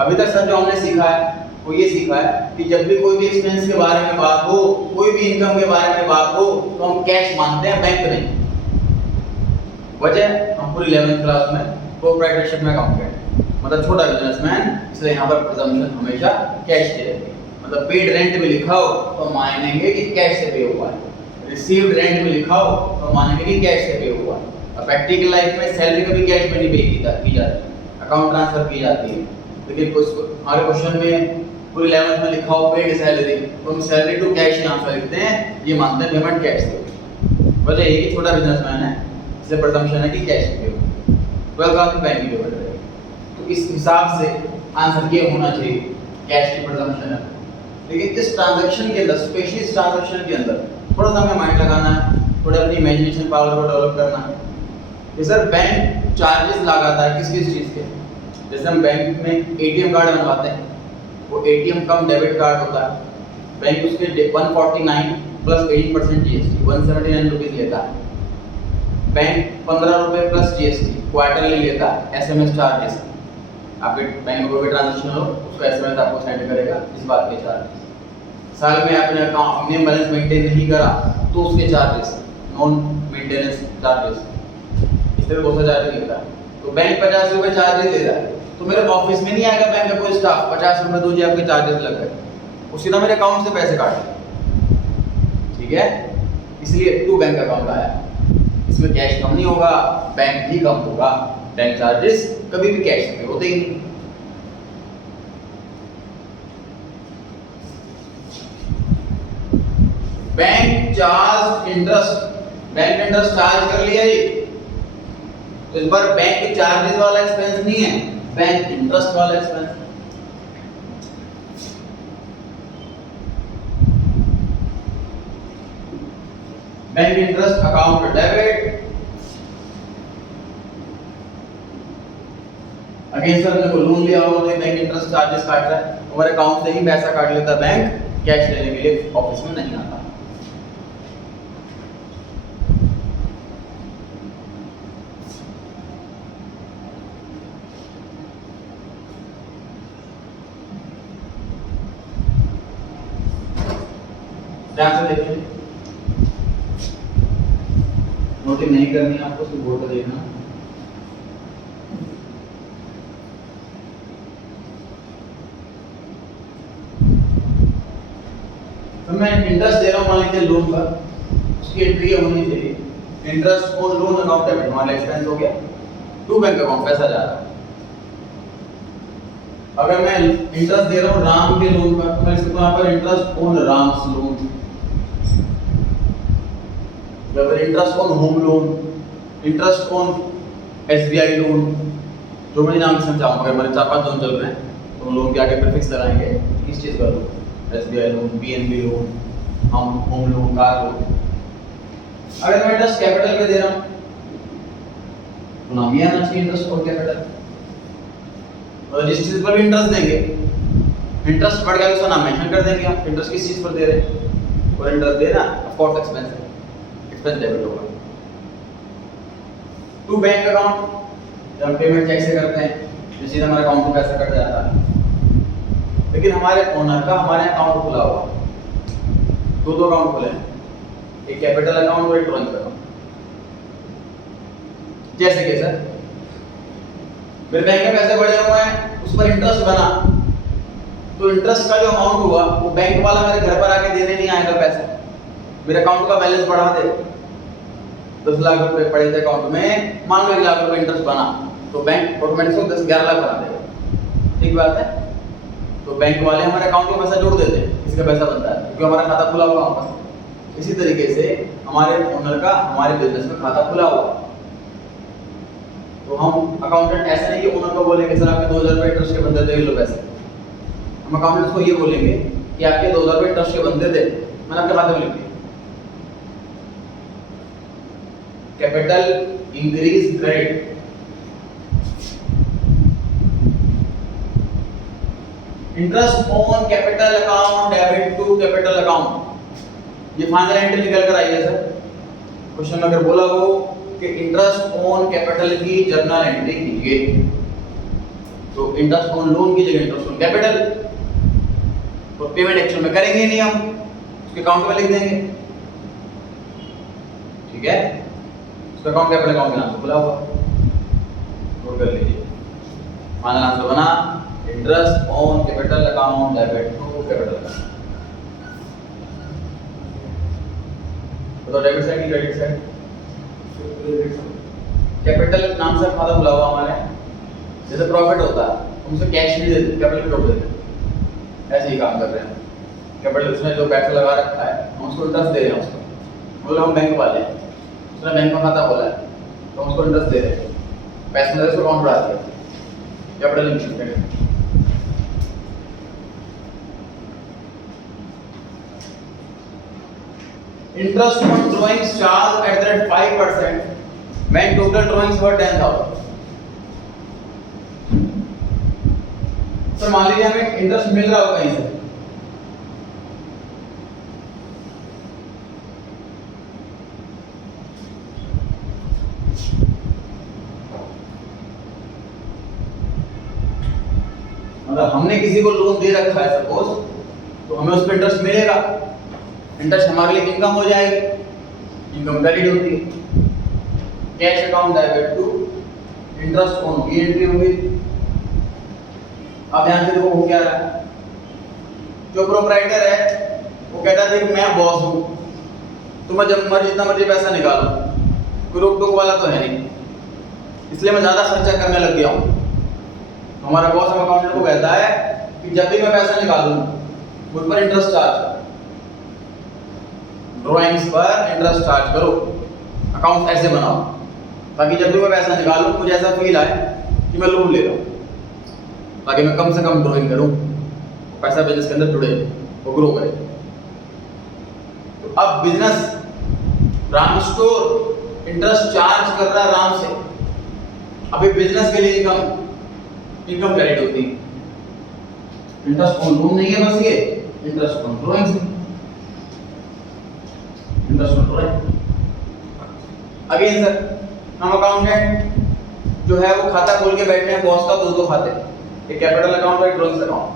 अभी तक सर जो हमने सीखा है वो ये सीखा है कि जब भी कोई भी एक्सपेंस के बारे में बात हो, कोई भी इनकम के बारे में बात हो, तो हम कैश मानते हैं, बैंक नहीं। वजह हम पूरी 11th क्लास में प्रोप्राइटरशिप में अकाउंटेंट, मतलब छोटा बिजनेसमैन, इसलिए यहाँ पर प्रिजम्पशन हमेशा कैश से रहती है। मतलब पेड रेंट में लिखा हो तो मानेंगे कि कैश से पे हुआ है, रिसीव्ड रेंट में लिखा हो तो मानेंगे कि कैश से पे हुआ है। प्रैक्टिकल लाइफ में सैलरी कभी कैश में नहीं पे की जाती है, अकाउंट ट्रांसफर की जाती है। लेकिन हमारे क्वेश्चन में पूरी 11th में लिखा हो पेड सैलरी, तो हम सैलरी टू कैश यहाँ पर लिखते हैं, ये मानते हैं पेमेंट कैश से। वजह ये कि छोटा बिजनेसमैन है, इसलिए प्रिजम्पशन है कि कैश पे हो। 12th क्लास में बैंक की पेमेंट है, तो इस हिसाब से आंसर ये होना चाहिए, कैश की प्रिजम्पशन है। लेकिन इस ट्रांजैक्शन के अंदर, स्पेशली इस ट्रांजैक्शन के अंदर थोड़ा सा हमें माइंड लगाना है, थोड़ा अपनी इमेजिनेशन पावर को डेवलप करना है। सर बैंक चार्जेस लगाता है किस किस चीज़ के, जैसे हम बैंक में एटीएम कार्ड बनवाते हैं, वो एटीएम कम डेबिट कार्ड होता है, बैंक उसके 149 प्लस 18% जीएसटी 179 रुपीज़ लेता है। बैंक 15 रुपये प्लस जीएसटी क्वार्टरली लेता है। एसएमएस चार्जेस, आपके बैंक में कोई भी ट्रांजेक्शन हो उसका एसएमएस आपको सेंड करेगा, इस बात के चार्जेस। साल में आपने अकाउंट मिनिमम बैलेंस मेंटेन नहीं करा तो उसके चार्जेस, नॉन मेंटेनेंस चार्जेस, इससे 2000 चार्ज लेता है। तो बैंक 50 रुपये चार्जेस ले रहा है, तो मेरे ऑफिस में नहीं आएगा बैंक का कोई स्टाफ 50 रुपये दो जी आपके चार्जेस लग गए, वो सीधा मेरे अकाउंट से पैसे काट लेगा। ठीक है, इसलिए टू बैंक अकाउंट आया, इसमें कैश कम नहीं होगा, बैंक भी कम होगा। बैंक चार्जेस कभी भी कैश में होते ही नहीं। Bank charge interest, bank interest charge कर लिया जी, तो इस बार बैंक चार्जेस वाला एक्सपेंस नहीं है, बैंक इंटरेस्ट वाला expense. Bank interest account debit. Again sir ने लोन लिया होगा तो बैंक इंटरेस्ट चार्जेस काट रहा है, हमारे अकाउंट से ही पैसा काट लेता बैंक, कैश लेने के लिए ऑफिस में नहीं आता। ध्यान से देखिए, नोटिंग नहीं करनी है आपको, सिर्फ बोर्ड पर देखना। तो मैं इंटरेस्ट दे रहा हूँ मान लीजिए लोन पर, उसकी एंट्री होनी चाहिए interest on loan account debit, हमारा एक्सपेंस हो गया, टू बैंक अकाउंट पैसा जा रहा है। अगर मैं इंटरेस्ट दे रहा हूँ राम के लोन पर, तो मैं इसको यहाँ पर इंटरेस्ट ऑन राम्स लोन, अगर interest on home loan, interest on SBI loan, जो मैं नाम से चाहूँगा, हमारे 4-5 लोन चल रहे हैं तो लोन के आगे प्रीफिक्स लगाएंगे, किस चीज़ का loan, SBI loan, PNB loan, हम होम लोन, कार लोन। अगर मैं इंटरेस्ट कैपिटल पे दे रहा हूँ तो नाम ये आना चाहिए इंटरेस्ट ऑन कैपिटल। और जिस चीज़ पर भी इंटरेस्ट देंगे इंटरेस्ट बढ़ गया तो उसका नाम मेंशन कर देंगे हम, इंटरेस्ट किस चीज़ पर दे रहे हैं, और इंटरेस्ट देना ऑफ कोर्स एक्सपेंस है, एक्सपेंस डेबिट होगा। टू बैंक अकाउंट, जब हम पेमेंट चेक से करते हैं तो सीधा हमारे अकाउंट में पैसा कट जाता है, लेकिन हमारे ओनर का हमारे अकाउंट खुला हुआ, दो अकाउंट खुले हैं, एक कैपिटल अकाउंट और एक ड्रॉइंग अकाउंट। जैसे कि सर मेरे बैंक में पैसे बढ़े हुए हैं, उस पर इंटरेस्ट बना, तो इंटरेस्ट का जो अमाउंट हुआ वो बैंक वाला मेरे घर पर आके देने नहीं आएगा पैसा, मेरे अकाउंट का बैलेंस बढ़ा दे। 10 लाख रुपए पड़े थे अकाउंट में, मान लो 1 लाख रुपए इंटरेस्ट बना, तो बैंक ऑटोमेटिक 10-11 लाख बना देगा। ठीक बात है। तो बैंक वाले हमारे अकाउंट में पैसा जोड़ देते हैं, किसी का पैसा बनता है क्योंकि हमारा खाता खुला हुआ होगा। इसी तरीके से हमारे ओनर का हमारे बिजनेस में खाता खुला हुआ, तो हम अकाउंटेंट ऐसा नहीं कि ओनर को बोलेंगे सर आपके 2000 रुपए इंटरेस्ट के बंदे थे, लो पैसे। हम अकाउंटेंट्स को ये बोलेंगे कि आपके 2000 रुपए इंटरेस्ट के बंदे थे, मैंने आपके खाते में लिख दिया। Capital increase credit, interest on capital account debit to capital account, ये फाइनल एंट्री निकल कर आई है सर। क्वेश्चन में अगर बोला हो कि इंटरेस्ट ऑन कैपिटल की जर्नल एंट्री कीजिए, तो इंटरेस्ट ऑन लोन की जगह इंटरेस्ट ऑन कैपिटल, तो पेमेंट एक्चुअल में करेंगे नहीं, हम उसके अकाउंट में लिख देंगे। ठीक है, उसका अकाउंट कैपिटल अकाउंट के नाम से खुला हुआ, नोट कर लीजिए। फाइनल आंसर बना interest on capital account debit to capital account. तो डेबिट साइड की क्रेडिट साइड, कैपिटल नाम से खाता खुला हुआ हमारे, जैसे प्रॉफिट होता है हम उसे कैश नहीं देते, कैपिटल जोड़ देते, ऐसे ही काम कर रहे हैं। कैपिटल उसने जो पैसा लगा रखा है हम उसको इंटरेस्ट दे रहे हैं, उसको बोलो हम बैंक वाले हैं, उसने बैंक में खाता खोला है तो हम उसको इंटरेस्ट दे रहे हैं, पैसे में उसको अकाउंट बढ़ा दिया, capital increase. Interest on drawings charged at that 5% when total drawings were 10,000. Sir मान लीजिए हमें इंटरेस्ट मिल रहा हो कहीं से, मतलब हमने किसी को लोन दे रखा है सपोज, तो हमें उस पर इंटरेस्ट मिलेगा, इंटरेस्ट हमारे लिए इनकम हो जाएगी, इनकम क्रेडिट होती है। Cash account debit to interest on की एंट्री होगी। अब ध्यान से देखो हो क्या रहा है, जो प्रोप्राइटर है वो कहता है कि मैं बॉस हूं, तो मैं जब मर्जी जितना मर्जी पैसा निकालूं, कोई रोक टोक वाला तो है नहीं, इसलिए मैं ज्यादा खर्चा करने लग गया हूं। हमारा बॉस हम अकाउंटेंट को कहता है कि जब भी मैं पैसा निकालूं मुझ पर इंटरेस्ट चार्ज, ड्राइंग्स पर इंटरेस्ट चार्ज करो, अकाउंट ऐसे बनाओ ताकि जब भी मैं पैसा निकालूं मुझे ऐसा फील आए कि मैं लोन ले रहा हूं, ताकि मैं कम से कम ड्राइंग करूं, पैसा बिजनेस के अंदर जुड़े, वो ग्रो करे। तो अब business Ram store interest charge कर रहा है राम से, अभी बिजनेस के लिए इनकम क्रेडिट होती है, इंटरेस्ट ऑन लोन नहीं है बस, ये interest on drawings, interest on drawing. Again sir हम अकाउंटेंट जो है वो खाता खोल के बैठे हैं, बॉस का दो खाते, एक कैपिटल अकाउंट और एक ड्राइंग्स अकाउंट,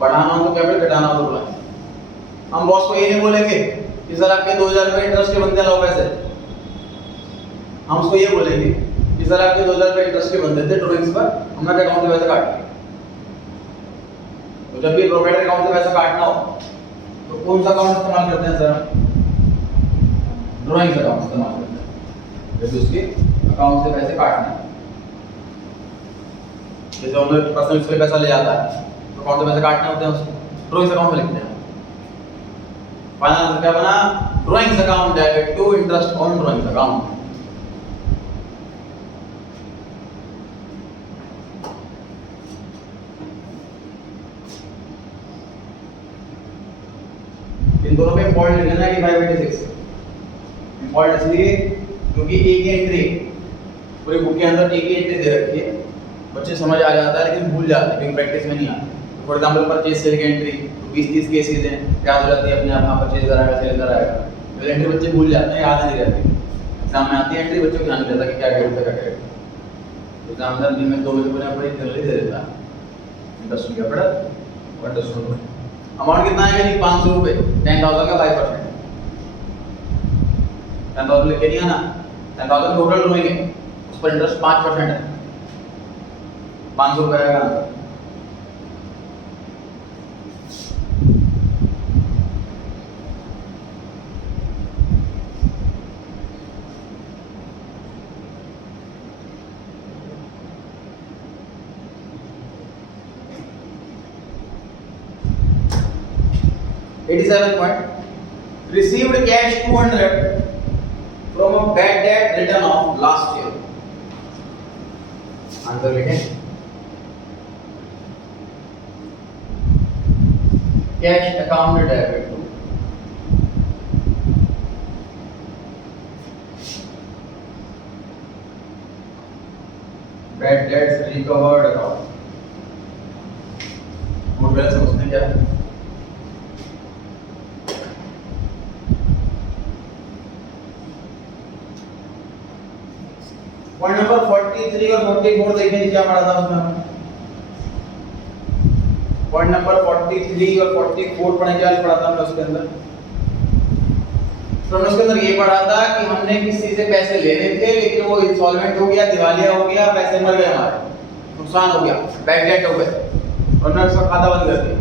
बढ़ाना हो तो कैपिटल, घटाना हो तो ड्राइंग। हम बॉस को ये नहीं बोलेंगे कि सर आपके 2000 रुपए इंटरेस्ट के बनते लाओ पैसे, हम उसको ये बोलेंगे कि सर आपके 2000 रुपए इंटरेस्ट के बनते थे ड्राइंग्स पर, हमने अकाउंट से पैसा काट लिया। तो जब भी प्रोप्राइटर अकाउंट से पैसा काटना हो तो कौन सा अकाउंट इस्तेमाल करते हैं सर? ड्राइंग्स अकाउंट इस्तेमाल करते हैं, जैसे उसके अकाउंट से पैसे काटना है। जैसे हमें पर्सनल से पैसा ले जाता है तो अकाउंट से पैसे काटने होते हैं, उसको ड्राइंग्स अकाउंट में लिखते हैं। फाइनल आंसर क्या बना? Drawings account debit to interest on drawings account. इन दोनों में इंपॉर्टेंट लिखना है 8586 इंपॉर्टेंट इसलिए क्योंकि एक ही एंट्री पूरी बुक के अंदर एक ही एंट्री दे रखी है, बच्चे समझ आ जाता है लेकिन भूल जाते हैं क्योंकि प्रैक्टिस में नहीं आता। फॉर एग्जांपल परचेज सेल की एंट्री 20-30 केसेस हैं, याद हो जाती है अपने आप, हाँ परचेज आएगा सेल इधर आएगा, तो एंट्री बच्चे भूल जाते हैं, याद नहीं रहती, एग्जाम में आती है एंट्री बच्चों को ध्यान नहीं रहता कि क्या क्रेडिट था क्या क्रेडिट, एग्जामिनर दिन में 2 बजे बना पड़ी जल्दी दे देता, इंटरेस्ट क्या पड़ा और इंटरेस्ट अमाउंट कितना आएगा जी 500 रुपए, 10,000 का 5%, 10,000 लेके नहीं आना, 10,000 टोटल रोएंगे, उस पर इंटरेस्ट 5% है, 500 रुपए आएगा। $87 point received cash 200 from a bad debt written off last year. Answer लिखें, cash account debit to bad debts recovered account, good balance समझते हैं क्या है? पॉइंट नंबर 43 और 44 देखने क्या पढ़ा था उसमें, पॉइंट नंबर 43 और 44 पढ़े, क्या पढ़ा था हमने उसके अंदर? तो हमने उसके अंदर ये पढ़ा था कि हमने किसी से पैसे लेने थे लेकिन वो इंसॉल्वेंट हो गया, दिवालिया हो गया, पैसे मर गए हमारे, नुकसान हो गया, बैड डेट हो गए और हमने उसका खाता बंद कर दिया।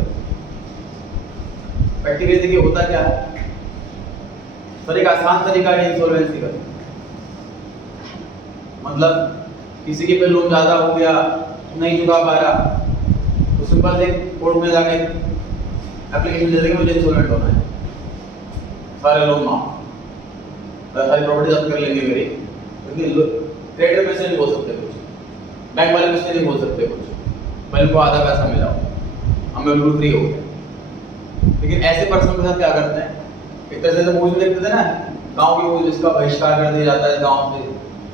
प्रैक्टिकली देखिए होता क्या है, सर एक आसान तरीका है इंसॉल्वेंसी का, मतलब किसी के पे लोन ज्यादा हो गया, नहीं चुका पा रहा, तो सिंपल से कोर्ट में जाके एप्लीकेशन दे देंगे मुझे इंसॉल्वेंट होना है, सारे लोन माफ, सारी प्रॉपर्टी जब्त कर लेंगे मेरी, क्योंकि क्रेडिटर में से नहीं बोल सकते कुछ, बैंक वाले में से नहीं बोल सकते कुछ, बैंक को आधा पैसा मिला, हमें बिल्कुल फ्री हो गया। लेकिन ऐसे पर्सन के साथ क्या करते हैं, एक तरह से मूवी देखते थे ना, गांव की मूवी जिसका बहिष्कार कर दिया जाता है, गांव से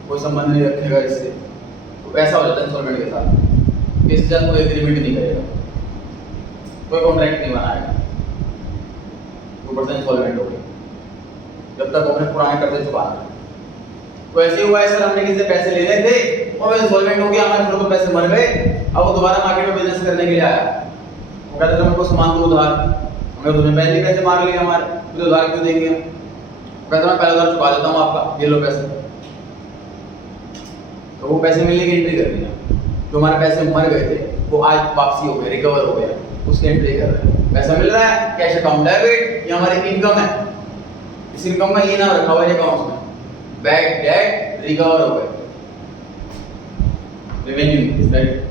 कोई संबंध नहीं रखेगा इससे, तो ऐसा हो जाता है इंस्टॉलमेंट के साथ, इसके साथ कोई एग्रीमेंट नहीं करेगा, कोई कॉन्ट्रैक्ट नहीं बनाएगा, वो पर्सन इंस्टॉलमेंट हो गया जब तक अपने पुराने कर्जे चुकाना। तो ऐसे हुआ है सर, हमने किसी से पैसे लेने थे और इंस्टॉलमेंट हो गया, हमारे थोड़े पैसे मर गए, अब वो दोबारा मार्केट में बिजनेस करने के लिए आया, वो कहता था हमको सामान दो उधार, हमने तुम्हें पहले पैसे मार लिए हमारे, तो उधार क्यों देंगे हम, कहता मैं पहले उधार चुका देता हूँ आपका, ये लो पैसे, तो वो पैसे मिलने की एंट्री कर दिया, जो हमारे पैसे मर गए थे वो आज वापसी हो गए, रिकवर हो गया, उसकी एंट्री कर रहे हैं, पैसा मिल रहा है, कैश अकाउंट डेबिट, ये हमारी इनकम है, इस इनकम में ये नाम रखा हुआ है अकाउंट में, बैड डेट रिकवर हो गए, रेवेन्यू इज राइट।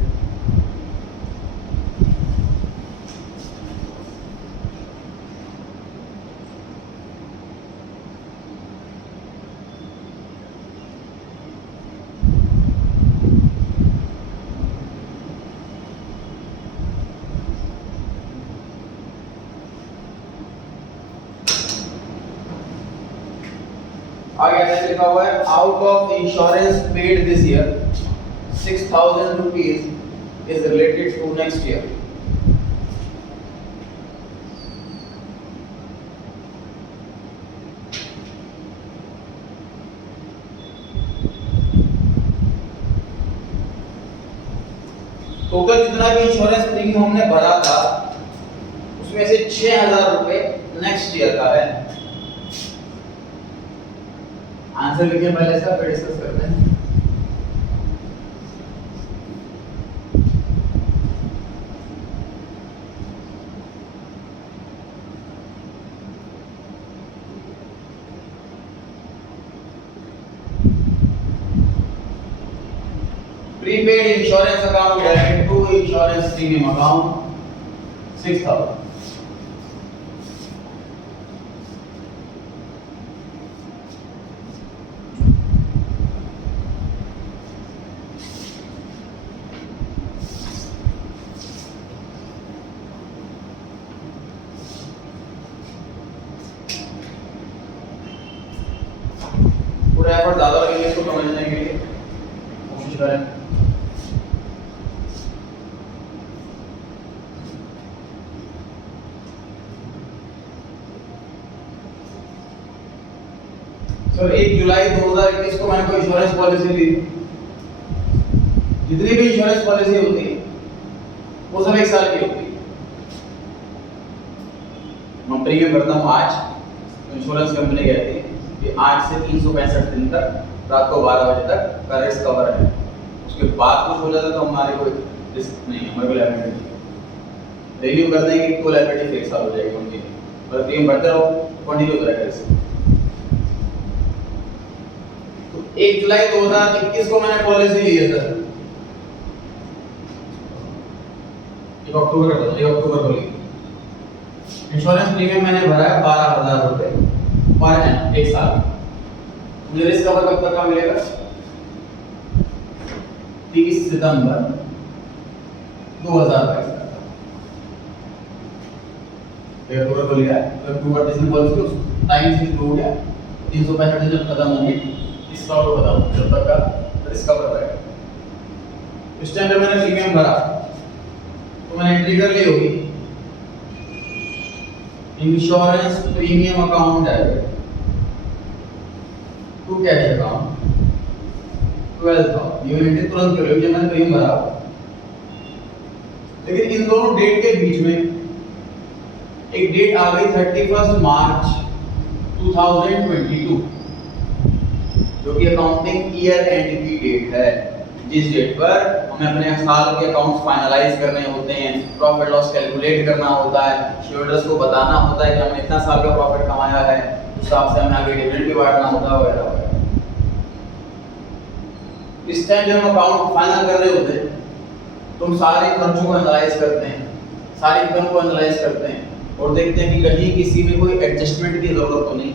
आगे ऐसे लिखा हुआ है, out of insurance paid this year 6,000 rupees is related to next year. Total जितना भी इंश्योरेंस प्रीमियम हमने भरा था उसमें से 6,000 रुपए नेक्स्ट ईयर का है। आंसर लिखिए पहले इसका, फिर डिस्कस करते हैं। Prepaid insurance account debit to insurance premium account 6,000। पूरा एफर्ट ज्यादा लगेगा इसको समझने के लिए, कोशिश करें। सर 1 जुलाई 2021 को मैंने कोई इंश्योरेंस पॉलिसी ली, जितनी भी इंश्योरेंस पॉलिसी होती है वो सब 1 साल की होती है। मैं प्रीमियम भरता हूँ आज, तो इंश्योरेंस कंपनी कहती है कि आज से 365 दिन तक रात को 12 बजे तक का रिस्क कवर है। उसके बाद कुछ हो जाता तो हमारे कोई रिस्क नहीं, हमारे को लायबिलिटी नहीं। रिन्यू कर देंगे तो लायबिलिटी फिर 1 साल हो जाएगी उनकी, पर प्रीमियम भरते रहो कंटिन्यू होता रहेगा रिस्क। 1 जुलाई 2021 को मैंने पॉलिसी ली है सर, 1 अक्टूबर का, 1 अक्टूबर को ली। इंश्योरेंस प्रीमियम मैंने भरा है 12,000 रुपए पर एनम 1 साल। मुझे रिस्क कवर कब तक का मिलेगा? 30 सितंबर 2022 तक। अक्टूबर को लिया है, तो अक्टूबर जिसने पॉलिसी उस टाइम से शुरू हो गया, 365 दिन जब खत्म होंगे इस साल को बताओ जब तक का रिस्क कवर रहेगा। इस टाइम पे मैंने प्रीमियम भरा तो मैंने एंट्री कर ली होगी insurance premium account debit to cash account 12,000 ये एंट्री तुरंत कर लो जब मैंने प्रीमियम भरा। लेकिन इन दोनों डेट के बीच में एक डेट आ गई 31 मार्च 2022 जो कि अकाउंटिंग ईयर एंड की डेट है, जिस डेट पर हमें अपने साल के अकाउंट्स फाइनलाइज करने होते हैं, प्रॉफिट लॉस कैलकुलेट करना होता है, शेयरहोल्डर्स को बताना होता है कि हमने इतना साल का प्रॉफिट कमाया है, उस हिसाब से हमें आगे डिविडेंड भी बांटना होता है वगैरह वगैरह। इस टाइम जब हम अकाउंट फाइनल कर रहे होते हैं तो हम सारे खर्चों को एनालाइज करते हैं, सारी इनकम को एनालाइज करते हैं और देखते हैं कि कहीं किसी में कोई एडजस्टमेंट की जरूरत तो नहीं।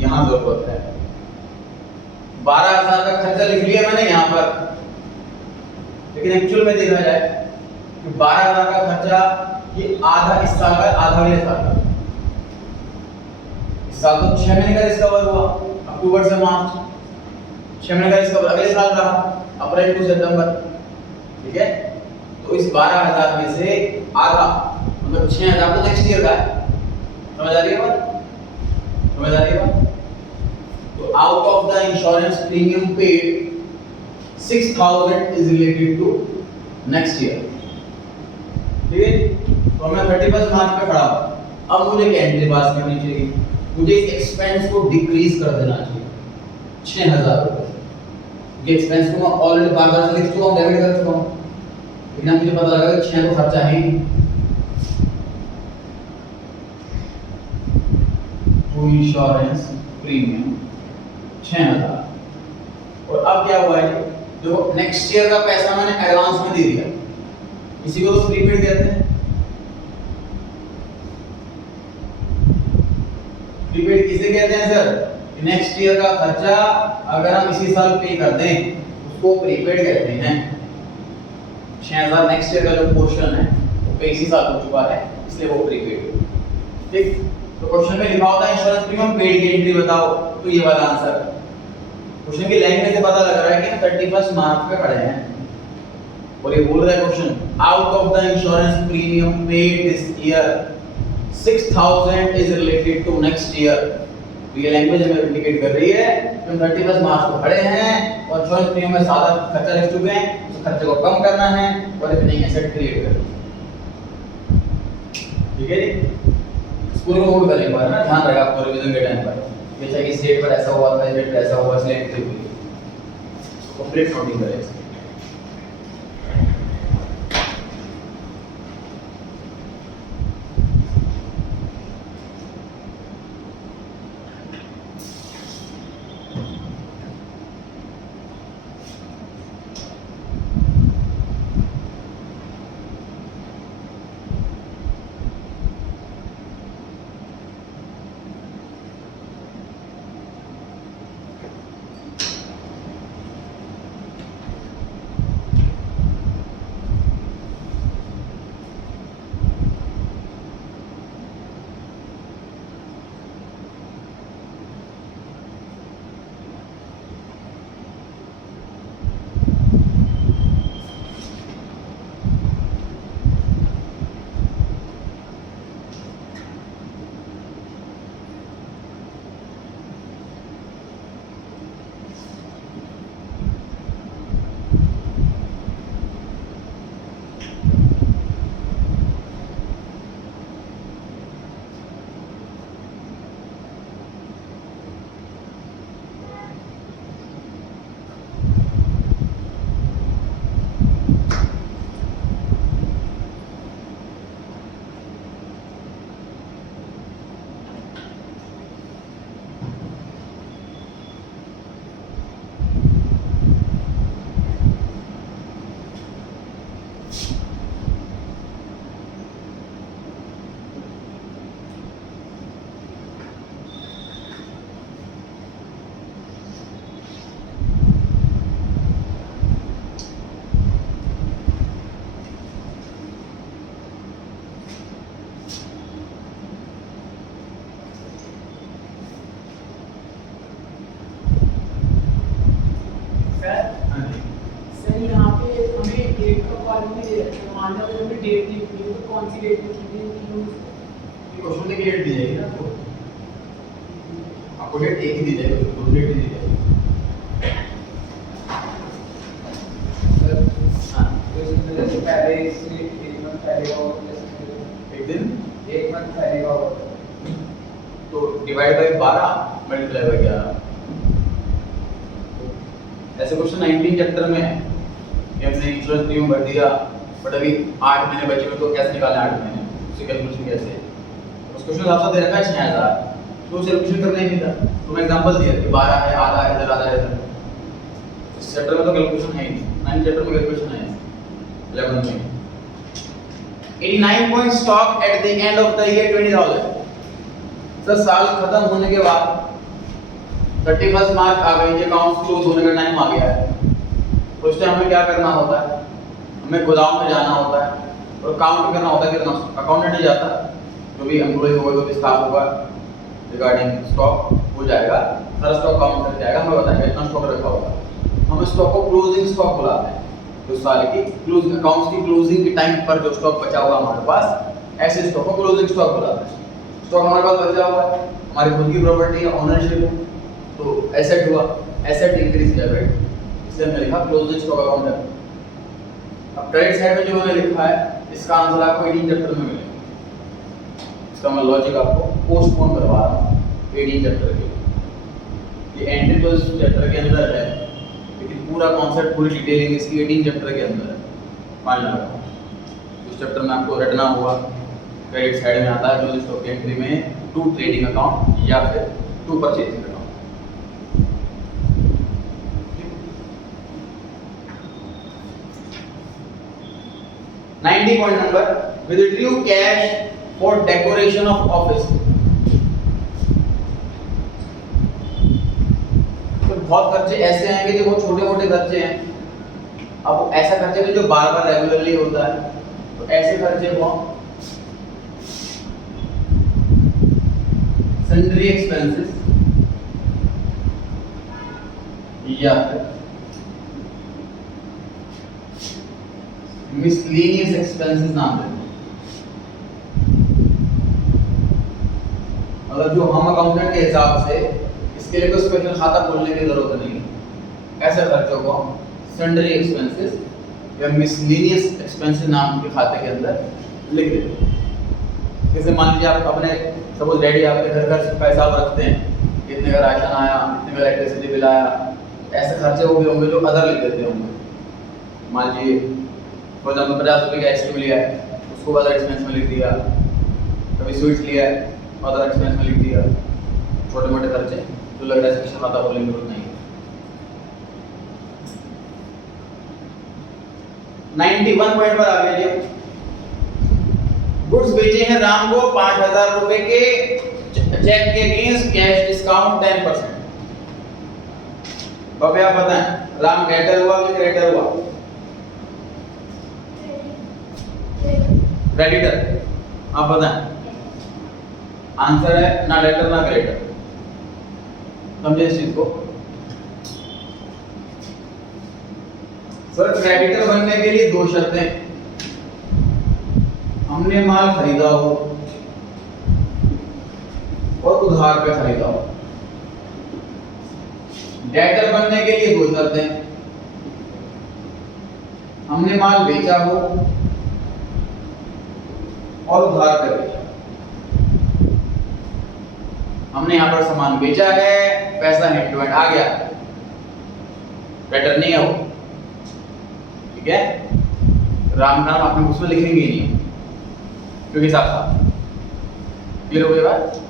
यहाँ जरूरत है। 12,000 का खर्चा लिख लिया मैंने यहाँ पर, लेकिन एक्चुअल में देखा जाए कि 12,000 का खर्चा ये आधा इस साल का, आधा अगले साल का। इस साल तो 6 महीने का रिकवर हुआ, अक्टूबर से मार्च 6 महीने का रिकवर, अगले साल रहा अप्रैल टू सितंबर, ठीक है। तो इस 12,000 में से आधा मतलब 6,000 तो नेक्स्ट ईयर का है। समझ आ रही है बात? समझ आ रही है बात? तो out of the insurance premium paid 6,000 is related to next year, ठीक है। तो मैं 31 मार्च पे खड़ा हूं, अब मुझे क्या एंट्री पास करनी चाहिए? मुझे इस एक्सपेंस को डिक्रीज कर देना चाहिए 6,000 रुपए। ये एक्सपेंस को मैं ऑलरेडी 12,000 से लिख चुका हूं, डेबिट कर चुका हूं, लेकिन मुझे पता लगा कि 6 तो खर्चा है ही। तो इंश्योरेंस प्रीमियम 6,000। और अब क्या हुआ है, जो नेक्स्ट ईयर का पैसा मैंने एडवांस में दे दिया, इसी को तो प्रीपेड कहते हैं। प्रीपेड किसे कहते हैं सर? नेक्स्ट ईयर का खर्चा अगर हम इसी साल पे कर दें उसको प्रीपेड कहते हैं। 6,000 नेक्स्ट ईयर का जो पोर्शन है वो पे इसी साल हो चुका है, इसलिए वो प्रीपेड। ठीक, तो क्वेश्चन में लिखा होता है इंश्योरेंस प्रीमियम पेड की एंट्री बताओ, तो ये वाला आंसर। क्वेश्चन की लैंग्वेज से पता लग रहा है कि हम 31 मार्च पे खड़े हैं और ये बोल रहा है question out of the insurance premium paid this year 6,000 is related to next year. तो ये लैंग्वेज हमें इंडिकेट कर रही है कि हम 31 मार्च को खड़े हैं और इंश्योरेंस प्रीमियम में सारा खर्चा लिख चुके हैं, उस खर्चे को कम करना है और एक नई एसेट क्रिएट करनी है। ठीक है जी, स्कूल को नोट करें एक बार ना, ध्यान रखेगा आपको रिवीजन के टाइम पर। ये चाहिए कि स्टेट पर ऐसा हुआ था, स्टेट पर ऐसा हुआ, इसलिए कंप्लीट नोटिंग करें। अगर हमें डेट लिखनी है तो कौन सी डेट लिखनी है? क्वेश्चन में डेट दी जाएगी ना आपको डेट एक ही दी जाएगी, दो डेट दी जाएगी। हाँ जैसे पहले इससे एक मंथ पहले का होगा, जैसे एक दिन एक मंथ पहले का होगा तो डिवाइड बाय 12 मल्टीप्लाई बाय 11। ऐसे क्वेश्चन 19 चैप्टर में है कि हमने इंश्योरेंस प्रीमियम भर दिया बट अभी 8 महीने बचे हुए तो कैसे निकालें 8 महीने, उसकी कैलकुलेशन कैसे? उस क्वेश्चन आपसे दे रखा है 6000 तो उसे कैलकुलेशन करना ही नहीं था, तो मैं एग्जांपल दिया कि 12 है, आधा है इधर, आधा है इधर। इस चैप्टर में तो कैलकुलेशन है ही नहीं, 9 चैप्टर में कैलकुलेशन है 11 में। 89 point stock at the end of the year 20000। Sir साल खत्म होने के बाद 31 मार्च आ गई, ये अकाउंट क्लोज होने का टाइम आ गया है, तो उस टाइम हमें क्या करना होता है? हमें गोदाम में जाना होता है और काउंट करना होता है कितना। अकाउंटेंट नहीं जाता, जो भी एम्प्लॉय होगा, जो भी स्टाफ होगा रिगार्डिंग स्टॉक हो जाएगा, सारा स्टॉक काउंट करके आएगा, हमें बताएगा इतना स्टॉक रखा होगा। हम स्टॉक को क्लोजिंग स्टॉक बुलाते हैं। तो साल की क्लोज अकाउंट्स की क्लोजिंग के टाइम पर जो स्टॉक बचा हुआ हमारे पास, ऐसे स्टॉक को क्लोजिंग स्टॉक बुलाते हैं। स्टॉक हमारे पास बचा हुआ है, हमारी खुद की प्रॉपर्टी है, ओनरशिप है, तो एसेट हुआ, एसेट इंक्रीज डेबिट, इसलिए हमने लिखा क्लोजिंग स्टॉक अकाउंट है। अब क्रेडिट साइड में जो मैंने लिखा है इसका आंसर आपको 18 चैप्टर में मिलेगा। इसका मैं लॉजिक आपको पोस्टपोन करवा रहा हूँ 18 चैप्टर के। ये एंट्री तो इस चैप्टर के अंदर है, लेकिन पूरा कॉन्सेप्ट, पूरी डिटेलिंग इसकी 18 चैप्टर के अंदर है। मान लो उस चैप्टर में आपको रटना होगा, क्रेडिट साइड में आता है क्लोजिंग स्टॉक की एंट्री में 2 ट्रेडिंग अकाउंट या फिर 2 purchasing account. 90 point number, withdrew cash for decoration of office। तो बहुत खर्चे ऐसे आएंगे जो बहुत छोटे मोटे खर्चे हैं। अब ऐसा खर्चे भी जो बार बार रेगुलरली होता है, तो ऐसे खर्चे को सन्ड्री एक्सपेंसेस या फिर मिसलेनियस एक्सपेंसेस नाम देते हैं। मतलब जो हम अकाउंटेंट के हिसाब से इसके लिए कोई स्पेशल खाता खोलने की जरूरत नहीं है, ऐसे खर्चों को हम सन्ड्री एक्सपेंसेस या मिसलेनियस एक्सपेंसेस नाम के खाते के अंदर लिख देते हैं। जैसे मान लीजिए आप अपने सपोज डैडी आपके घर का पैसा आप रखते हैं, इतने का राशन आया, इतने का इलेक्ट्रिसिटी बिल आया, ऐसे खर्चे वो भी होंगे जो अदर लिख देते होंगे। मान लीजिए फॉर एग्जाम्पल 50 रुपये का आइसक्रीम लिया है, उसको अदर एक्सपेंस में लिख दिया, कभी स्वीट्स लिया है अदर एक्सपेंस में लिख दिया। छोटे मोटे खर्चे जो लग रहा है स्पेशल खाता खोलने की जरूरत नहीं है। 91 पॉइंट पर आ गए। गुड्स बेचे हैं राम को 5000 रुपए के चेक के अगेंस्ट कैश डिस्काउंट 10%। बाबे आप बताएं राम डेटर हुआ कि क्रेडिटर हुआ? क्रेडिटर। आप बताएं। आंसर है ना डेटर ना क्रेडिटर। समझे इस चीज को? सर क्रेडिटर बनने के लिए 2 शर्तें, हमने माल खरीदा हो और उधार पे खरीदा हो। डेटर बनने के लिए 2 शर्तें, हमने माल बेचा हो और उधार पे बेचा। हमने यहां पर सामान बेचा है, पैसा हैंड टू हैंड आ गया, डेटर नहीं है वो, ठीक है? राम नाम आपने उसमें लिखेंगे ही नहीं क्योंकि साफ साफ क्लियर हो गई बात।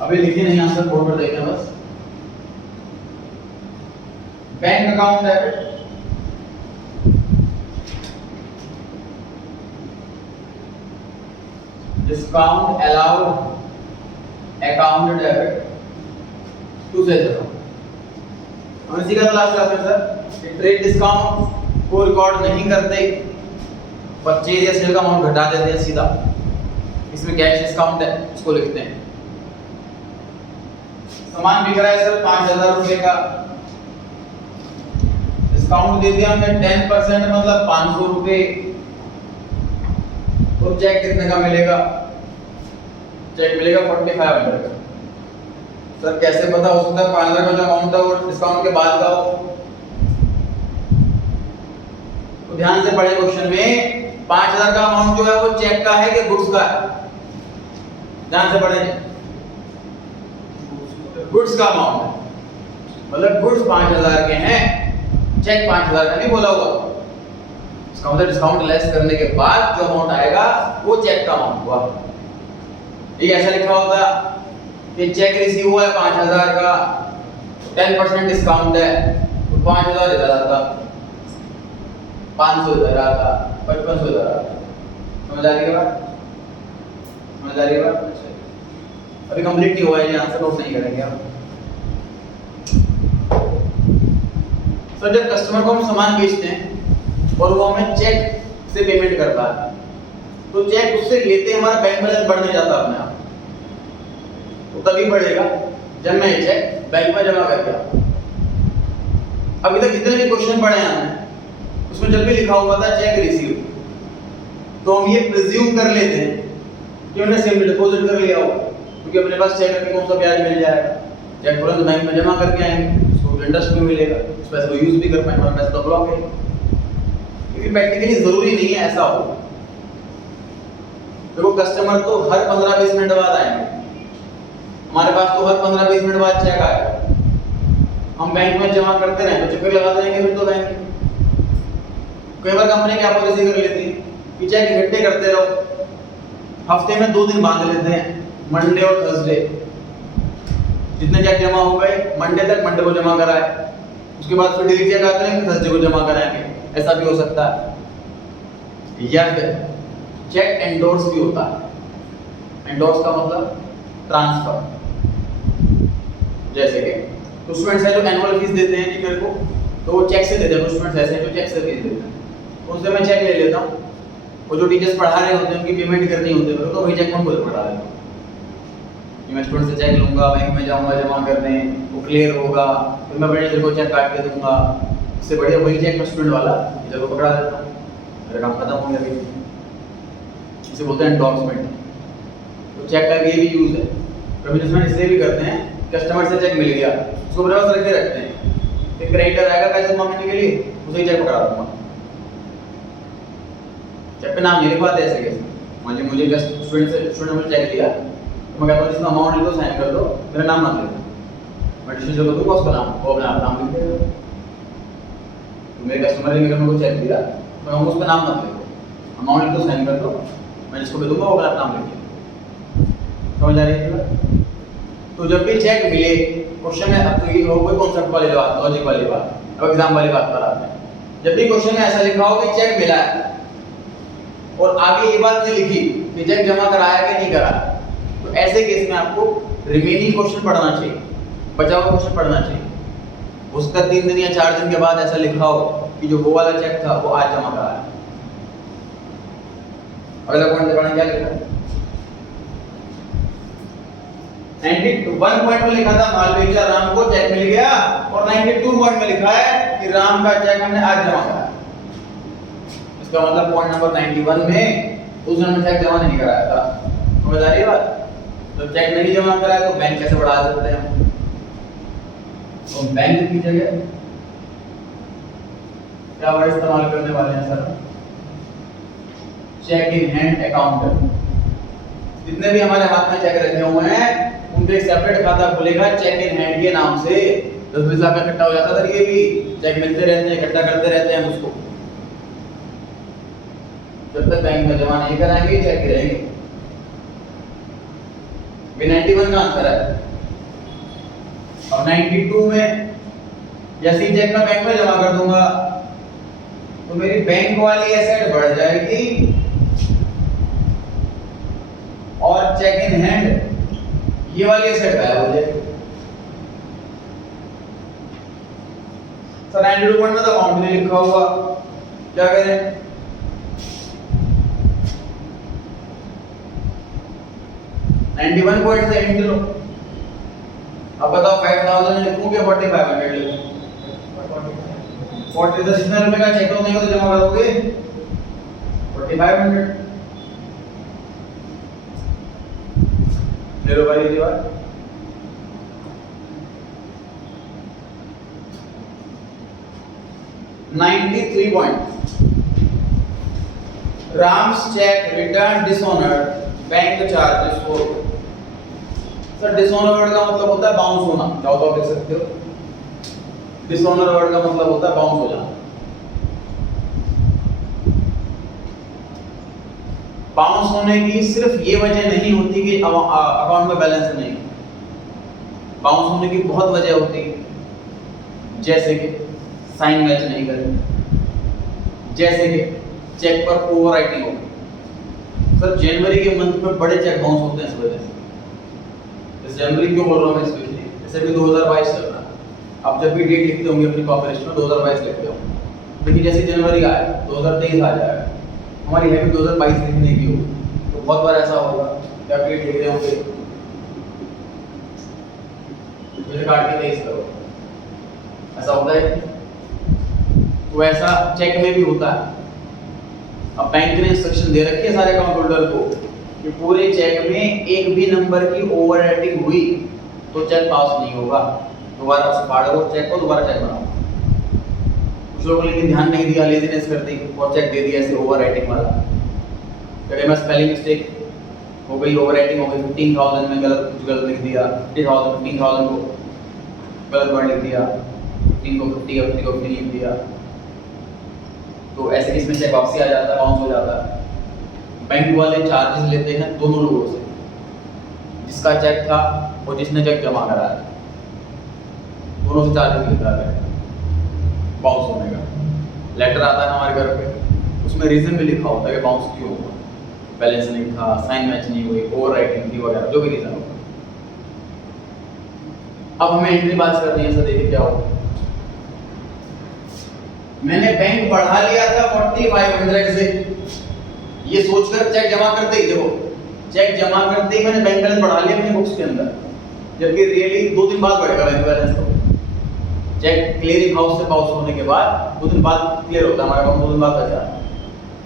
अभी लिखिए नहीं, आंसर बोर्ड पर देखना बस। Bank account debit, discount allowed account debit to से हम इसी का क्लास करते हैं सर। ट्रेड डिस्काउंट को रिकॉर्ड नहीं करते, परचेज या सेल का अमाउंट घटा देते हैं सीधा। इसमें कैश डिस्काउंट है, इसको लिखते हैं। सामान बिक रहा है सर 5,000 रुपए का, डिस्काउंट दे दिया हमने 10%, मतलब 500 रुपए। तो चेक कितने का मिलेगा? चेक मिलेगा 4500 का। सर कैसे पता हो सकता है 5,000 का जो अमाउंट था वो डिस्काउंट के बाद का हो? तो ध्यान से पढ़े क्वेश्चन में 5,000 का अमाउंट जो है वो चेक का है कि गुड्स का है? ध्यान से पढ़े, गुड्स का अमाउंट है, मतलब गुड्स 5,000 के हैं, चेक 5,000 का नहीं बोला हुआ। इसका मतलब डिस्काउंट लेस करने के बाद जो अमाउंट आएगा वो चेक का अमाउंट हुआ। ये ऐसा लिखा होता कि चेक रिसीव हुआ है 5,000 का, 10% डिस्काउंट है, तो 5,000 इधर आता, 500 इधर आता, 5500 इधर आता। समझ आ रही है बात? समझ आ रही है बात? अभी कंप्लीट नहीं हुआ है, ये आंसर नोट नहीं करेंगे आप। सर जब कस्टमर को हम सामान बेचते हैं और वो हमें चेक से पेमेंट करता है, तो चेक उससे लेते हमारा बैंक बैलेंस बढ़ने जाता अपने आप। तो तभी बढ़ेगा जब मैं ये चेक बैंक में जमा कर दिया। अभी तक जितने भी क्वेश्चन पढ़े हैं हमने उसमें जब भी लिखा हुआ था चेक रिसीव, तो हम ये प्रिज्यूम कर लेते हैं कि उन्होंने सिंपल डिपॉजिट कर लिया हो, क्योंकि अपने पास चेक करके कौन सा ब्याज मिल जाएगा। चेक तुरंत बैंक में जमा करके आएंगे, उसको इंटरेस्ट भी मिलेगा, उस पैसे को यूज भी कर पाएंगे, हमारा पैसा तो ब्लॉक है। क्योंकि प्रैक्टिकली जरूरी नहीं है ऐसा हो। देखो कस्टमर तो हर 15-20 मिनट बाद आएंगे, हमारे पास तो हर 15-20 मिनट बाद चेक आएगा। हम बैंक में जमा करते रहे तो चक्कर लगा देंगे फिर तो बैंक। कई बार कंपनी क्या पॉलिसी कर लेती है कि चेक इकट्ठे करते रहो, हफ्ते में 2 दिन बांध लेते हैं, मंडे और थर्सडे। जितने चेक जमा हो गए मंडे तक, मंडे को जमा कराए, उसके बाद फिर डेली चेक आते रहेंगे, थर्सडे को जमा कराएंगे। ऐसा भी हो सकता है। या फिर चेक एंडोर्स भी होता है। एंडोर्स का मतलब ट्रांसफर। जैसे कि कुछ स्टूडेंट्स हैं जो एनुअल फीस देते हैं मेरे को, तो वो चेक से देते हैं। कुछ स्टूडेंट्स ऐसे हैं जो चेक से फीस देते हैं, उनसे मैं चेक ले लेता हूँ। वो जो टीचर्स पढ़ा रहे होते हैं उनकी पेमेंट करनी होती है, तो वही चेक मैं खुद पढ़ा देता हूँ। मैं स्टूडेंट से चेक लूंगा, बैंक में जाऊंगा जमा करने, वो क्लियर होगा, फिर मैं मैनेजर को चेक काट के दूंगा। इससे बढ़िया वही चेक मैं स्टूडेंट वाला टीचर को पकड़ा देता हूँ, मेरा काम खत्म हो गया। इसे बोलते हैं एंडोर्समेंट। तो चेक का ये भी यूज है। कभी बिजनेसमैन इसलिए भी करते हैं, कस्टमर से चेक मिल गया उसको अपने पास रखे रखते हैं, फिर क्रेडिटर आएगा पैसे जमा करने के लिए, उसे ही चेक पकड़ा दूंगा। चेक पे नाम नहीं लिखवाते ऐसे कैसे। मान लीजिए मुझे स्टूडेंट ने चेक दिया, तो मैं कहता हूँ जिसका अमाउंट लिख दो, साइन कर दो, मेरा नाम मत लिखो। मैं डिसीजन को दूंगा उसका नाम, वो अपने आप नाम लिख देगा। तो मेरे कस्टमर ने मेरे को चेक दिया, मैं कहूँगा उसका नाम मत लिखो, अमाउंट लिख दो, साइन कर दो, मैं जिसको भी दूंगा वो अपना नाम लिख लेगा। समझ आ रही है? तो जब भी चेक मिले, क्वेश्चन में अब तो ये हो कोई कॉन्सेप्ट वाली बात, लॉजिक वाली बात, अब एग्जाम वाली बात पर आते हैं। जब भी क्वेश्चन में ऐसा लिखा हो कि चेक मिला है और आगे ये बात नहीं लिखी कि चेक जमा कराया कि नहीं कराया, तो ऐसे केस में आपको रिमेनिंग क्वेश्चन पढ़ना चाहिए, बचा हुआ क्वेश्चन पढ़ना चाहिए। हो सकता है 3 दिन या 4 दिन के बाद ऐसा लिखा हो कि जो वो वाला चेक था वो आज जमा कराया। अगला पॉइंट पढ़ना क्या लिखा है? 91 पॉइंट में लिखा था माल बेचा राम को, चेक मिल गया, और 92 पॉइंट में लिखा है कि राम का चेक हमने आज जमा कराया। इसका मतलब पॉइंट नंबर 91 में उस दिन में चेक जमा नहीं कराया था। समझ आ रही है बात? तो चेक नहीं जमा कराया तो बैंक कैसे बढ़ा सकते हैं हम? तो बैंक की जगह क्या वर्ड इस्तेमाल करने वाले हैं sir? Cheque in hand account. जितने भी हमारे हाथ में चेक रखे हुए हैं उनके एक सेपरेट खाता खुलेगा चेक इन हैंड के नाम से। 10-20 लाख इकट्ठा हो जाता सर, ये भी चेक मिलते रहते हैं, इकट्ठा करते रहते हैं उसको। जब तक बैंक में जमा नहीं कराएंगे चेक गिरेंगे। 91 का आंसर है। और 92 में जैसे ही चेक मैं बैंक में जमा कर दूंगा तो मेरी बैंक वाली एसेट बढ़ जाएगी और चेक इन हैंड ये वाली एसेट गायब हो जाएगी। सर 92 पॉइंट में तो अमाउंट नहीं लिखा हुआ, क्या करें? 91.7 किलो। अब बताओ 5000 लिखूं क्या 4500 लिखूं? 40 तो जितने रुपए का चेक तो नहीं हो तो जमा करोगे 4500। ले लो भाई दीवार। $93 point. Ram's check returned dishonored, bank charges for. Sir dishonour word का मतलब होता है बाउंस होना, चाहो तो आप लिख सकते हो। डिसऑनर वर्ड का मतलब होता है बाउंस हो जाना। बाउंस होने की सिर्फ ये वजह नहीं होती कि अकाउंट में बैलेंस नहीं। बाउंस होने की बहुत वजह होती है, जैसे कि साइन मैच नहीं करें, जैसे कि चेक पर ओवर राइटिंग हो। सर जनवरी के मंथ में बड़े चेक बाउंस होते हैं इस वजह से। इस जनवरी क्यों बोल रहा हूँ मैं स्पेशली, जैसे भी 2022 चल रहा है। आप जब भी डेट लिखते होंगे अपनी कॉर्पोरेशन में 2022 लिखते होंगे, लेकिन जैसे जनवरी आया 2023 आ जाएगा, हमारी हैबिट 2022 लिखने की हो तो बहुत बार ऐसा होगा कि आप डेट लिख रहे होंगे मुझे काट के 23 करो, ऐसा होता है। तो ऐसा चेक में भी होता है। अब बैंक ने इंस्ट्रक्शन दे रखी है सारे अकाउंट होल्डर को कि पूरे चेक में एक भी नंबर की ओवर राइटिंग हुई तो चेक पास नहीं होगा, दोबारा से फाड़ो चेक को, दोबारा चेक बनाओ। कुछ लोगों ने लेकिन ध्यान नहीं दिया, लेजीनेस कर दी और चेक दे दिया ऐसे ओवर राइटिंग वाला। कभी मैं स्पेलिंग मिस्टेक हो गई, ओवर राइटिंग हो गई, 15,000 में गलत कुछ गलत लिख दिया, 15,000 को गलत वर्ड लिख दिया, 15 को 50 50 को 50 लिख दिया, तो ऐसे केस में चेक वापसी आ जाता है, बाउंस हो जाता है। बैंक वाले चार्जेस लेते हैं दोनों लोगों से, जिसका चेक था और जिसने चेक जमा कराया, दोनों से चार्जेस लेता है बाउंस होने का। लेटर आता है हमारे घर पे, उसमें रीजन भी लिखा होता है कि बाउंस क्यों हुआ, बैलेंस नहीं था, साइन मैच नहीं हुई, ओवर राइटिंग थी वगैरह, जो भी रीजन होगा। अब हमें एंट्री पास करनी है, सर देखिए क्या होगा। मैंने बैंक बढ़ा लिया था 4500 से, ये सोचकर चेक जमा करते ही, देखो चेक जमा करते ही मैंने बैंक बैलेंस बढ़ा लिया अपनी बुक्स के अंदर, जबकि रियली 2 दिन बाद बढ़ेगा बैंक बैलेंस। तो चेक क्लियरिंग हाउस से पास होने के बाद 2 दिन बाद क्लियर होता है हमारा अकाउंट, 2 दिन बाद बचा है,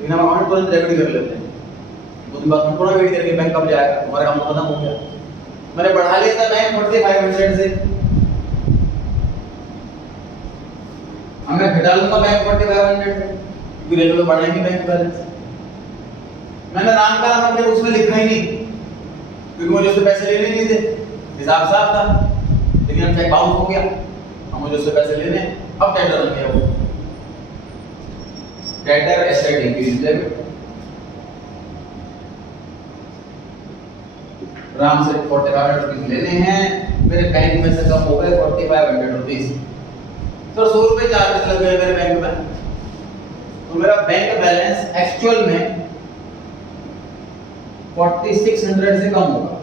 लेकिन हम अकाउंट तुरंत डेबिट कर लेते हैं। 2 दिन बाद हम थोड़ा वेट करके बैंक कब जाएगा, हमारा काम तो खत्म हो गया। मैंने बढ़ा लिया था बैंक 4500 से, मैं घटा लूंगा बैंक 4500 क्योंकि रेगुलर बढ़ाएंगे बैंक बैलेंस। मैंने नाम का अपने बुक्स में लिखा ही नहीं क्योंकि मुझे उससे पैसे लेने नहीं थे, हिसाब साफ था, लेकिन अब चेक बाउंस हो गया, हम मुझे उससे पैसे लेने। अब डेटर बन गया, वो debtor asset increase debit. Ram से 4500 रुपीज लेने हैं, मेरे बैंक में से कम हो गए 4500 रुपीज। तो 100 रुपए चार्जेस लग गए मेरे बैंक में, तो मेरा बैंक बैलेंस एक्चुअल में 4600 से कम होगा।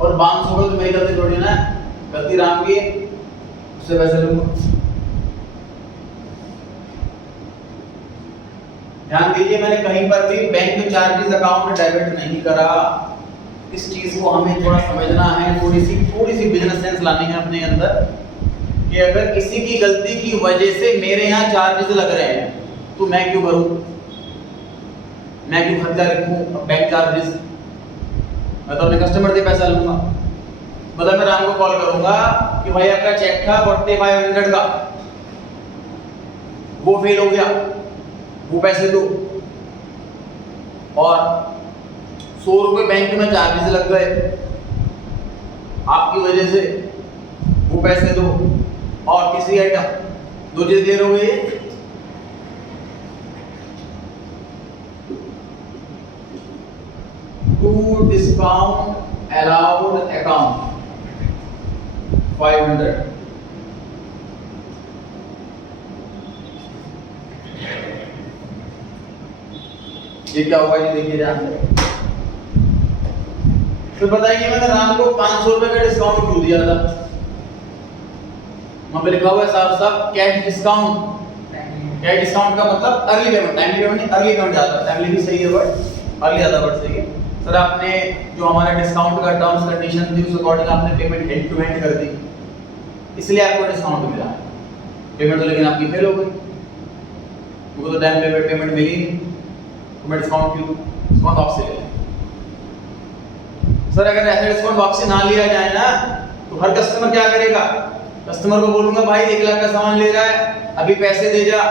और बाउंस होगा तो मेरी गलती थोड़ी ना, गलती राम की, उससे पैसे लूंगा। ध्यान दीजिए, मैंने कहीं पर भी बैंक चार्जेस अकाउंट डेबिट नहीं करा। इस चीज को हमें थोड़ा समझना है, थोड़ी सी बिजनेस सेंस लानी है अपने अंदर कि अगर किसी की गलती की वजह से मेरे यहाँ चार्जेस लग रहे हैं तो मैं क्यों भरूं, मैं क्यों खर्चा रखूं बैंक चार्जेस। मैं तो अपने कस्टमर से पैसा लूंगा। मतलब मैं राम को कॉल करूंगा कि भाई आपका चेक था 4500 का, वो फेल हो गया, वो पैसे दो, और 100 रुपए बैंक में चार्जेस लग गए आपकी वजह से, वो पैसे दो, और किसी आइटम 2 चीज दे रहे हो। टू डिस्काउंट अलाउड अकाउंट 500, ये क्या होगा ये देखिए ध्यान से। फिर बताइए मैंने राम को 500 रुपए का डिस्काउंट क्यों दिया था, वहां पे लिखा हुआ है साफ साफ कैश डिस्काउंट। कैश डिस्काउंट का मतलब अर्ली पेमेंट, टाइमली पेमेंट नहीं, अर्ली पेमेंट ज्यादा, टाइमली भी सही है वर्ड, अर्ली ज्यादा वर्ड सही है। सर आपने जो हमारा डिस्काउंट का टर्म्स कंडीशन थी उस अकॉर्डिंग आपने पेमेंट एंड टू एंड कर दी, इसलिए आपको डिस्काउंट मिला। पेमेंट तो लेकिन आपकी फेल हो गई, मुझे तो टाइम पे पेमेंट मिली नहीं, तो मैं डिस्काउंट क्यों, डिस्काउंट वापसी ले लें। सर अगर ऐसा डिस्काउंट वापसी ना लिया जाए ना तो हर कस्टमर क्या करेगा, कस्टमर को बोलूंगा भाई 1 लाख का सामान ले रहा है, अभी पैसे दे जा,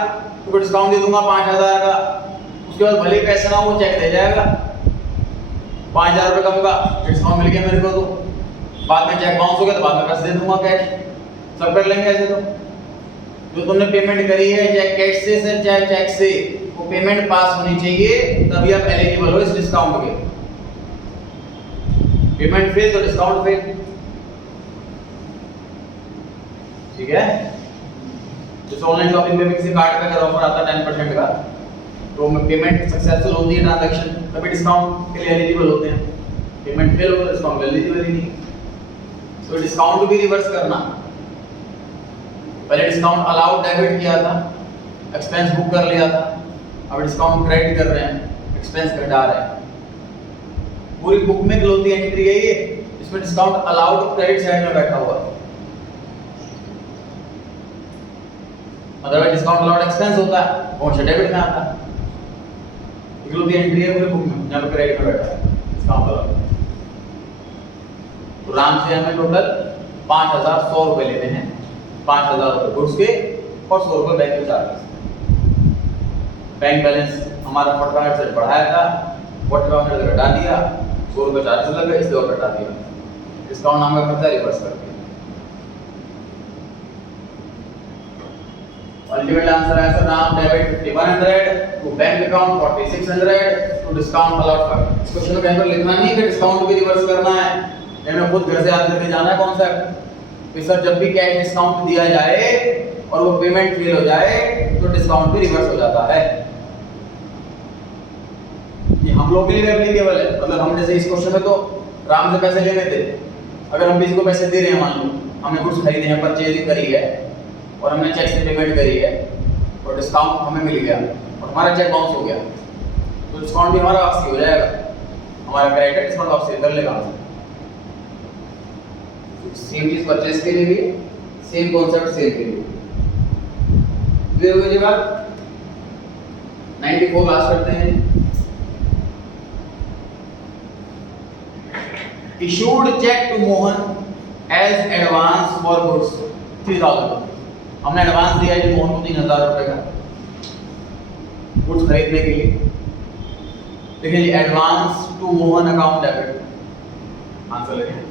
तो डिस्काउंट दे दूंगा 5000 का। उसके बाद भले पैसे ना वो चेक दे जाएगा, 5000 रुपये कम का डिस्काउंट मिल गया मेरे को, तो बाद में चेक बाउंस हो गया तो बाद में पैसे दे दूंगा कैश, सब कर लेंगे ऐसे। तो जो तुमने पेमेंट करी है चाहे कैश से चाहे चेक से, वो पेमेंट पास होनी चाहिए, तभी आप एलिजिबल हो इस डिस्काउंट के। पेमेंट फेल तो डिस्काउंट फेल, ठीक है। जैसे ऑनलाइन शॉपिंग पे किसी कार्ड पे अगर ऑफर आता है 10% का, तो पेमेंट सक्सेसफुल होती है ट्रांजैक्शन, तभी डिस्काउंट के लिए एलिजिबल होते हैं। पेमेंट फेल हो तो डिस्काउंट एलिजिबल ही नहीं। तो डिस्काउंट भी रिवर्स करना, पहले डिस्काउंट अलाउड डेबिट किया था, एक्सपेंस बुक कर लिया था, अब डिस्काउंट क्रेडिट कर रहे हैं, एक्सपेंस घटा रहे हैं। पूरी बुक में क्लोज एंट्री है ये, इसमें डिस्काउंट अलाउड क्रेडिट साइड में बैठा हुआ है। अदरवाइज डिस्काउंट अलाउड एक्सपेंस होता है, कौन सा डेबिट में आता है। क्लोज एंट्री है पूरी बुक में, यहाँ पे क्रेडिट में बैठा है डिस्काउंट अलाउड। तो राम से हमें टोटल 5100 रुपए लेने हैं, 5000 रुपए गुड्स के और 100 रुपए बैंक के चार्जेस। बैंक बैलेंस हमारा 45 से बढ़ाया था, 45 से घटा दिया, 100 रुपए चार्जेस लग गए, इसलिए और घटा दिया। डिस्काउंट नाम का खर्चा रिवर्स कर दिया। अल्टीमेट आंसर है सर नाम debit 5100 to bank account 4600 to discount allowed कर। इस क्वेश्चन में कहीं पर लिखना नहीं है कि डिस्काउंट भी रिवर्स करना है, हमें खुद घर से याद करके जाना है कॉन्सेप्ट। तो सर जब भी कैश डिस्काउंट दिया जाए और वो पेमेंट फेल हो जाए तो डिस्काउंट भी रिवर्स हो जाता है। ये हम लोग के लिए एप्लीकेबल है। मतलब हम जैसे इस क्वेश्चन में तो राम से पैसे लेने थे, अगर हम किसी को पैसे दे रहे हैं, मान लो हमने कुछ खरीदे हैं, परचेजिंग करी है और हमने चेक से पेमेंट करी है और डिस्काउंट हमें मिल गया और हमारा चेक बाउंस हो गया, तो डिस्काउंट भी हमारा वापसी हो जाएगा, हमारा क्रेडिट डिस्काउंट वापसी कर लेगा। सेम चीज परचेज के लिए भी, सेम कॉन्सेप्ट सेल के लिए। क्लियर हो गई बात? 94 लास्ट करते हैं। Issued check to Mohan as advance for goods 3000। हमने एडवांस दिया है मोहन को 3000 रुपए का गुड्स खरीदने के लिए। देखिए advance to Mohan account debit, answer लिखें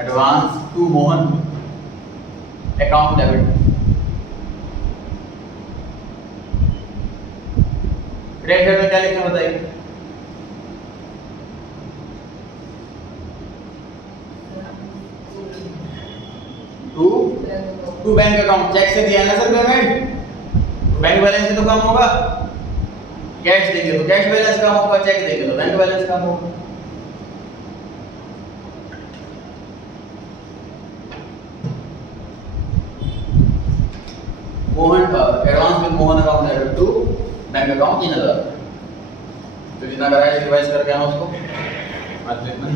advance to Mohan account debit. Credit में क्या लिखना बताइए? To bank account. चेक से दिया ना सर पेमेंट, बैंक बैलेंस से तो कम होगा, कैश देंगे तो कैश बैलेंस कम होगा, चेक देंगे तो बैंक बैलेंस कम होगा। Mohan advance with Mohan account debit to bank account 3000। तो जितना कराया रिवाइज करके आना उसको आज लिखना।